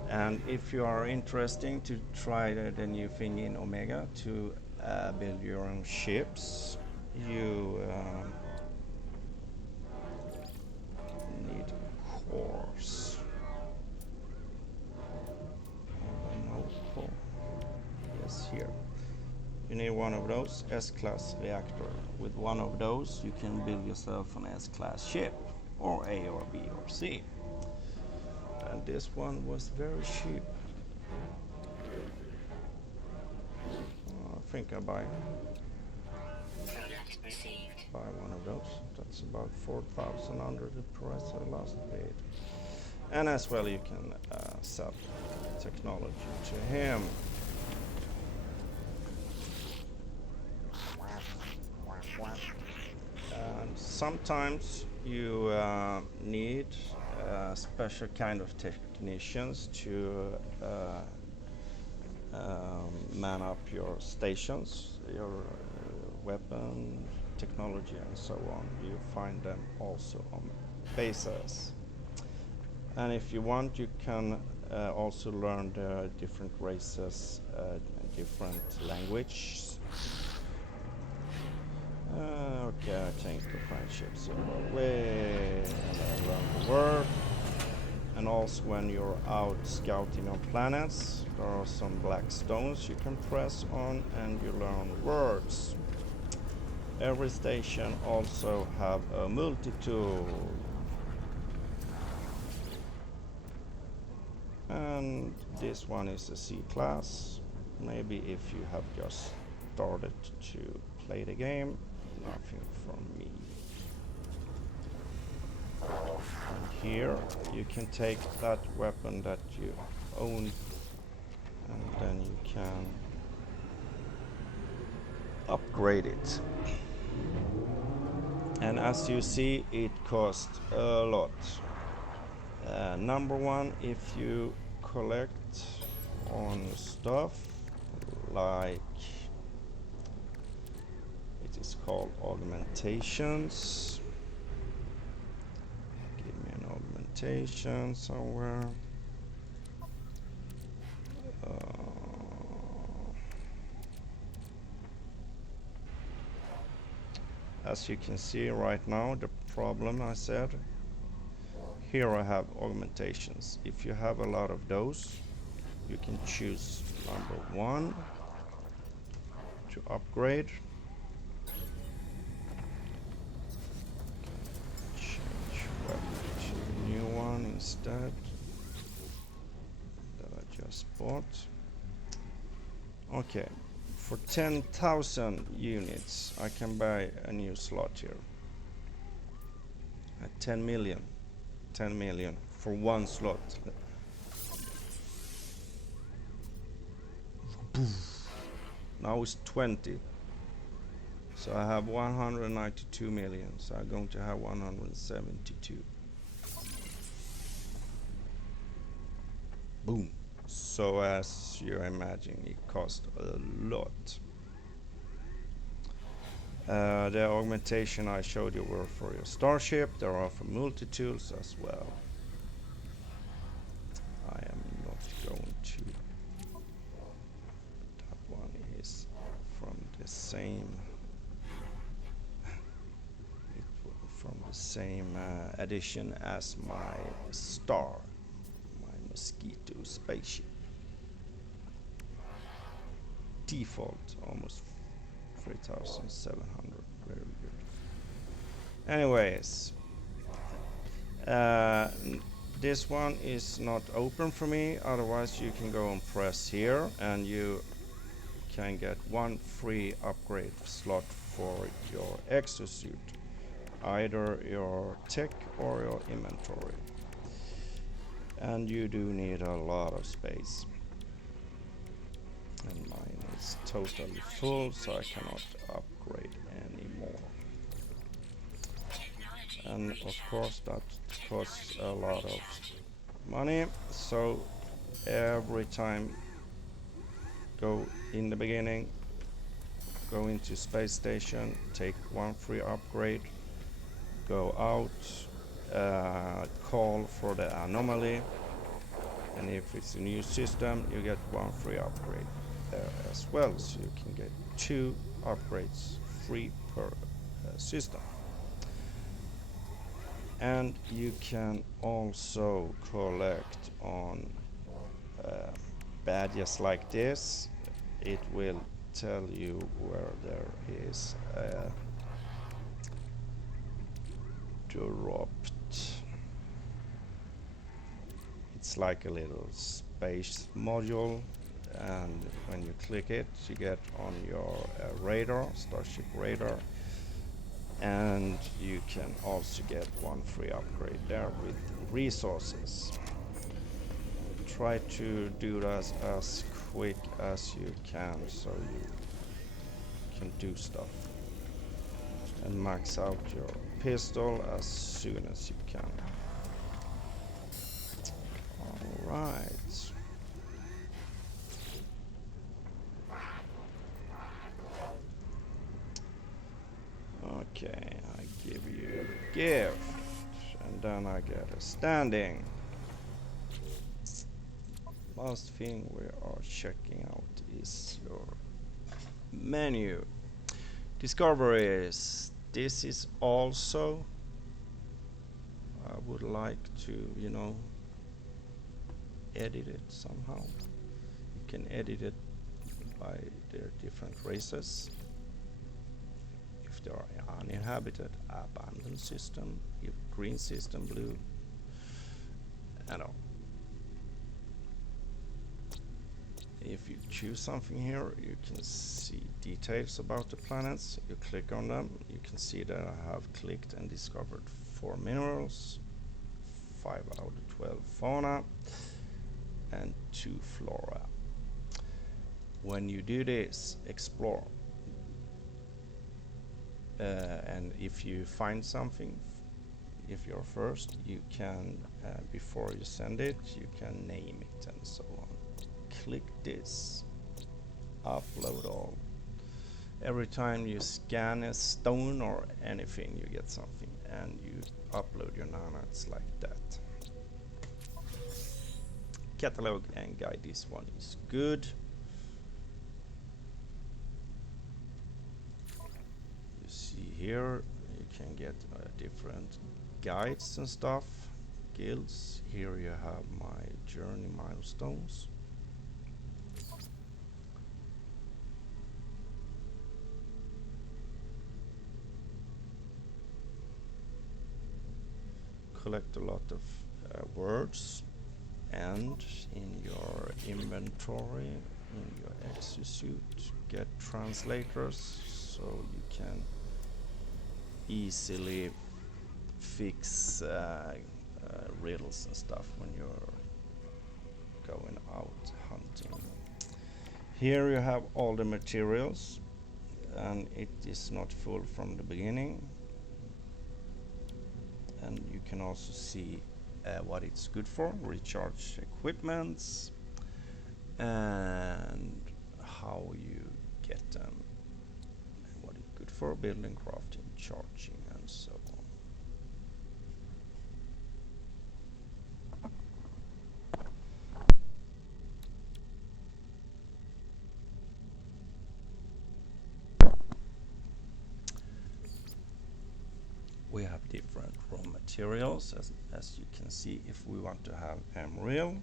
And if you are interested to try the new thing in Omega to build your own ships, you need a course. Yes, here. You need one of those S-class reactor. With one of those, you can build yourself an S-class ship, or A or B or C. And this one was very cheap. I think I buy one of those. That's about 4,000 under the price I last paid. And as well, you can sell technology to him. And sometimes you need special kind of technicians to man up your stations, your weapon technology and so on. You find them also on bases. And if you want, you can also learn the different races, different languages. Okay, I changed the friendship symbol way, and I learned the word. And also when you're out scouting on planets, there are some black stones you can press on and you learn words. Every station also have a multi-tool. And this one is a C-class. Maybe if you have just started to play the game, nothing from me. And here you can take that weapon that you own and then you can upgrade it. And as you see, it costs a lot. Number one, if you collect on stuff like it is called augmentations. Give me an augmentation somewhere. As you can see right now, the problem I said, here I have augmentations. If you have a lot of those, you can choose number one to upgrade. Change weapon to a new one instead that I just bought. Okay, for 10,000 units I can buy a new slot here. At 10 million for one slot. Now it's 20. So I have 192 million. So I'm going to have 172. Boom. So as you imagine, it cost a lot. The augmentation I showed you were for your starship. There are for multi-tools as well. I am not going to. That one is from the same. From the same edition as my star, my Mosquito spaceship. Default almost 3,700. Very good. Anyways, this one is not open for me. Otherwise, you can go and press here, and you can get one free upgrade slot for your exosuit, either your tech or your inventory. And you do need a lot of space. And mine is totally full, so I cannot upgrade anymore. And of course that costs a lot of money, so every time go in the beginning, go into space station, take one free upgrade, go out, call for the anomaly, and if it's a new system you get one free upgrade there as well, so you can get 2 upgrades free per system. And you can also collect on badges like this. It will tell you where there is a dropped. It's like a little space module, and when you click it you get on your radar, starship radar, and you can also get one free upgrade there with resources. Try to do that as quick as you can so you can do stuff and max out your pistol as soon as you can. Alright. Okay, I give you a gift, and then I get a standing. Last thing we are checking out is your menu. Discoveries. This is also, I would like to, edit it somehow. You can edit it by their different races. If they are uninhabited, abandoned system, if green system, blue, and all. If you choose something here, you can see details about the planets. You click on them, you can see that I have clicked and discovered 4 minerals, 5 out of 12 fauna, and 2 flora. When you do this, explore. And if you find something, if you're first, you can, before you send it, you can name it and so on. Click this, upload all. Every time you scan a stone or anything, you get something, and you upload your nanites like that. Catalog and guide, this one is good. You see here, you can get different guides and stuff, guilds. Here you have my journey milestones. Collect a lot of words, and in your inventory, in your exosuit, get translators so you can easily fix riddles and stuff when you're going out hunting. Here you have all the materials, and it is not full from the beginning. And you can also see what it's good for, recharge equipments, and how you get them, and what it's good for, building, crafting, charging, and so on. We have different raw materials, as you can see. If we want to have emerald,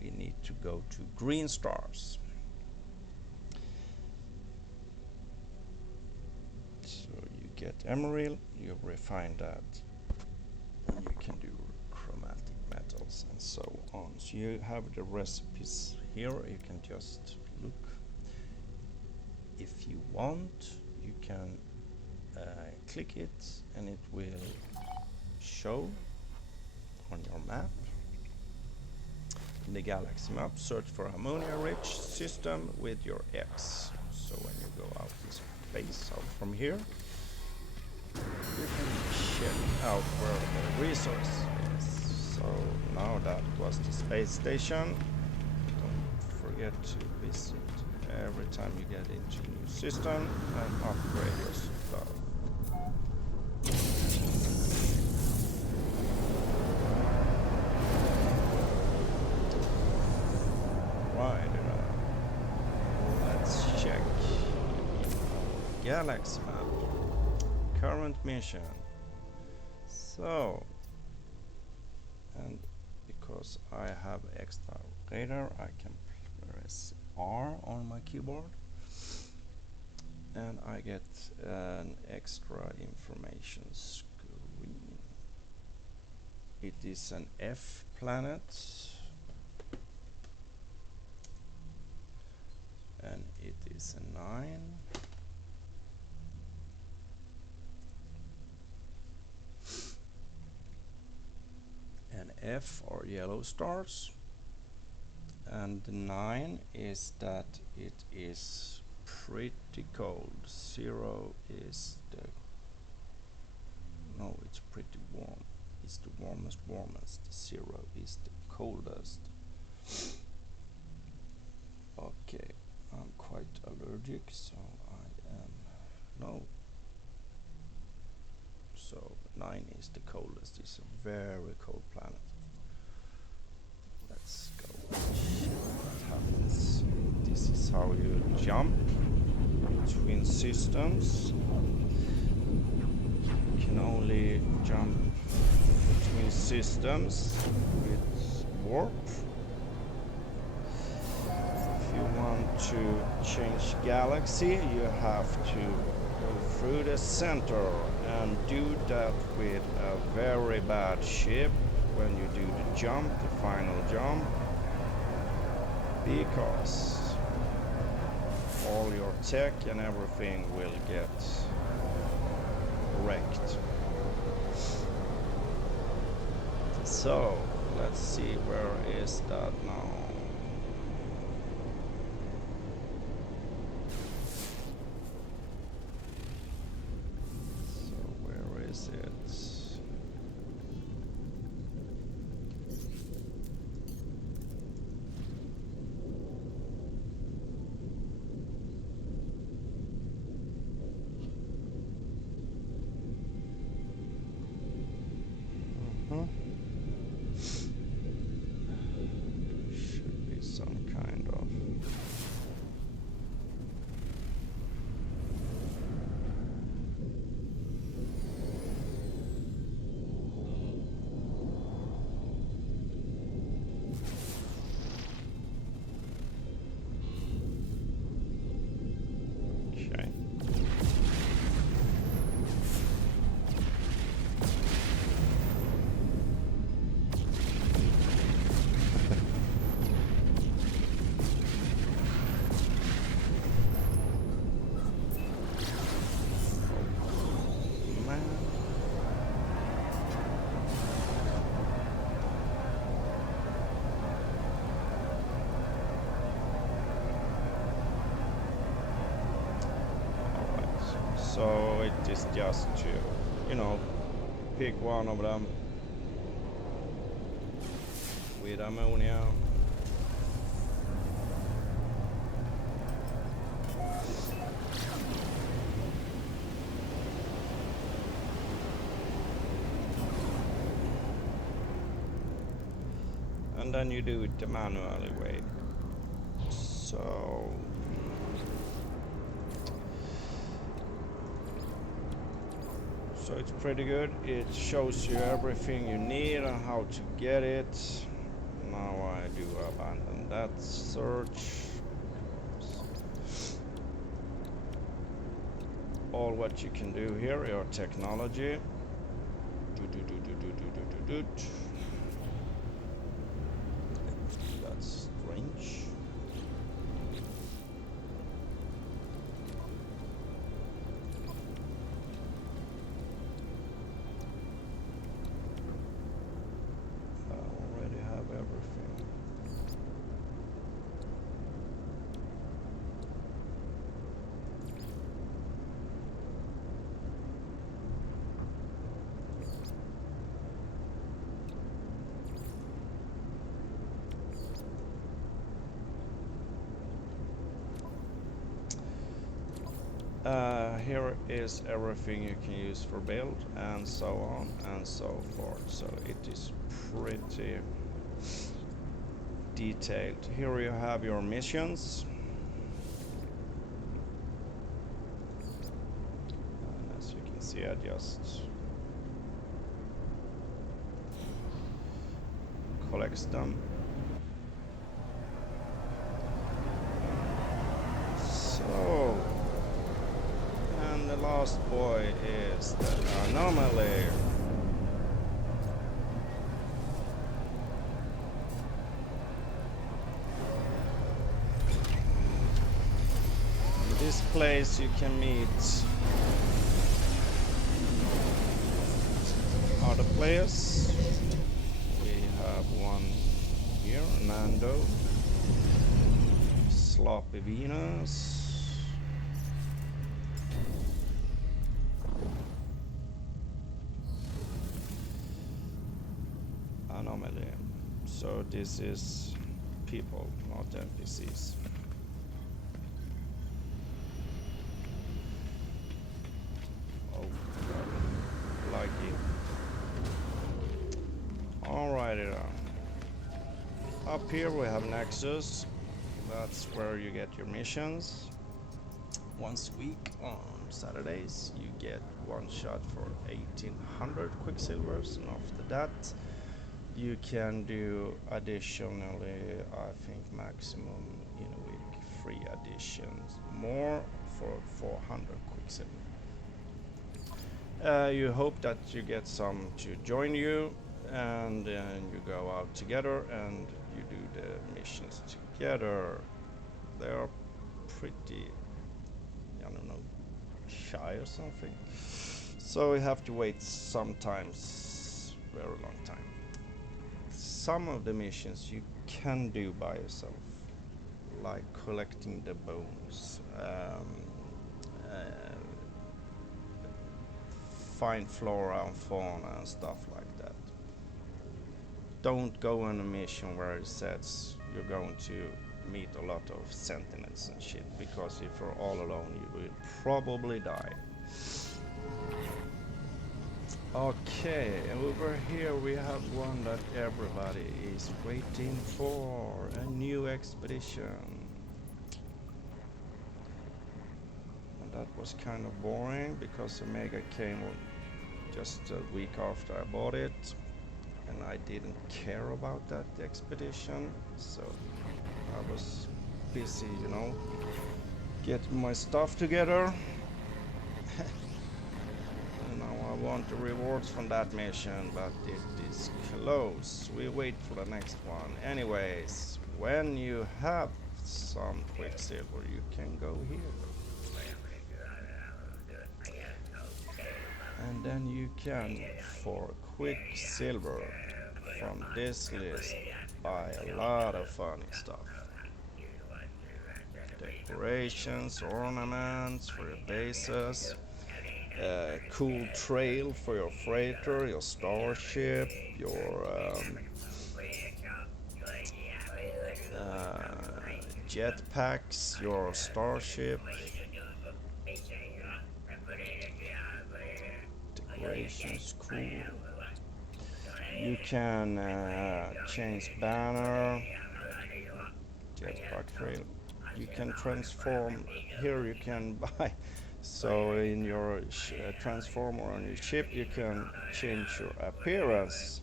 we need to go to green stars. So you get emerald, you refine that, and you can do chromatic metals and so on. So you have the recipes here, you can just look. If you want, you can click it and it will show on your map. In the galaxy map, search for ammonia-rich system with your X. So when you go out in space, out from here, you can check out where the resource is. So now that was the space station. Don't forget to visit every time you get into a new system and upgrade your stuff. Right, let's check galaxy map, current mission. So, and because I have extra radar, I can press R on my keyboard and I get an extra information screen. It is an F planet, and it is a 9. And F are yellow stars, and the 9 is that it is pretty cold. 0 is the, no, it's pretty warm. It's the warmest. 0 is the coldest. Okay, I'm quite allergic, so I am, no. is the coldest. It's a very cold planet. Let's go. What happens? This is how you jump between systems. You can only jump between systems with warp. If you want to change galaxy, you have to go through the center and do that with a very bad ship when you do the jump, the final jump, because all your tech and everything will get wrecked. So let's see, where is that now? So where is it? Should be some kind of okay. Man. Alright, so it is just to, pick one of them with ammonia. And then you do it the manually way. So it's pretty good. It shows you everything you need and how to get it. Now I do abandon that search. All what you can do here, your technology. That's strange. I already have everything. Here is everything you can use for build, and so on and so forth. So it is pretty detailed. Here you have your missions. And as you can see, I just collects them. So, and the last boy is the anomaly. In this place you can meet other players. We have one here, Nando, Sloppy Venus, Anomaly. So this is people, not NPCs. Oh, lucky. Up here we have Nexus. That's where you get your missions. Once a week on Saturdays you get one shot for 1800 Quicksilvers, and after that you can do additionally, I think maximum in a week, 3 additions more for 400 Quicksilver. You hope that you get some to join you, and then you go out together and you do the missions together. They are pretty, I don't know, shy or something. So you have to wait sometimes very long time. Some of the missions you can do by yourself, like collecting the bones, find flora and fauna and stuff like that. Don't go on a mission where it says you're going to meet a lot of sentinels and shit, because if you're all alone you will probably die. Okay, over here we have one that everybody is waiting for, a new expedition. And that was kind of boring because Omega came just a week after I bought it, and I didn't care about that expedition, so I was busy, you know, getting my stuff together. And now I want the rewards from that mission, but it is close. We wait for the next one. Anyways, when you have some Quicksilver, you can go here. And then you can, for Quicksilver from this list, buy a lot of funny stuff. Decorations, ornaments for your bases, cool trail for your freighter, your starship, your jetpacks, your starship. Decorations, cool. You can change banner, jetpack trail. You can transform. Here you can buy. So in your transformer on your ship, you can change your appearance.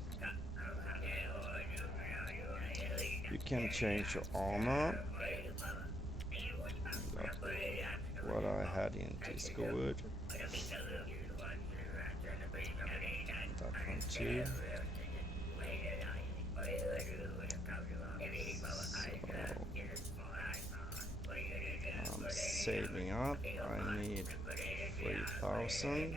You can change your armor. That's what I had in Discowood. That one too. So I'm saving up. I need 3,000.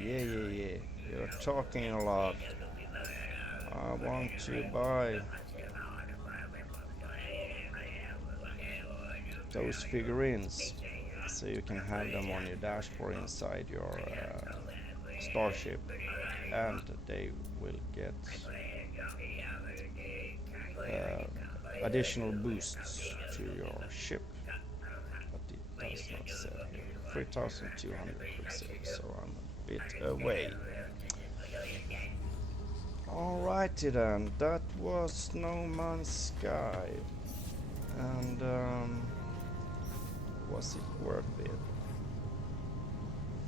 Yeah. You're talking a lot. I want to buy those figurines, so you can have them on your dashboard inside your starship, and they will get additional boosts to your ship. But it does not say 3,200 Quicksilver, so I'm a bit away. Alrighty then, that was No Man's Sky, and was it worth it?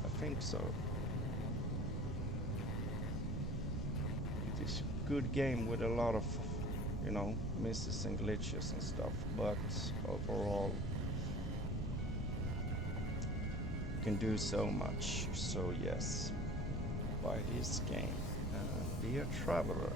I think so. It is a good game with a lot of, you know, misses and glitches and stuff, but overall you can do so much. So yes, buy this game and be a traveler.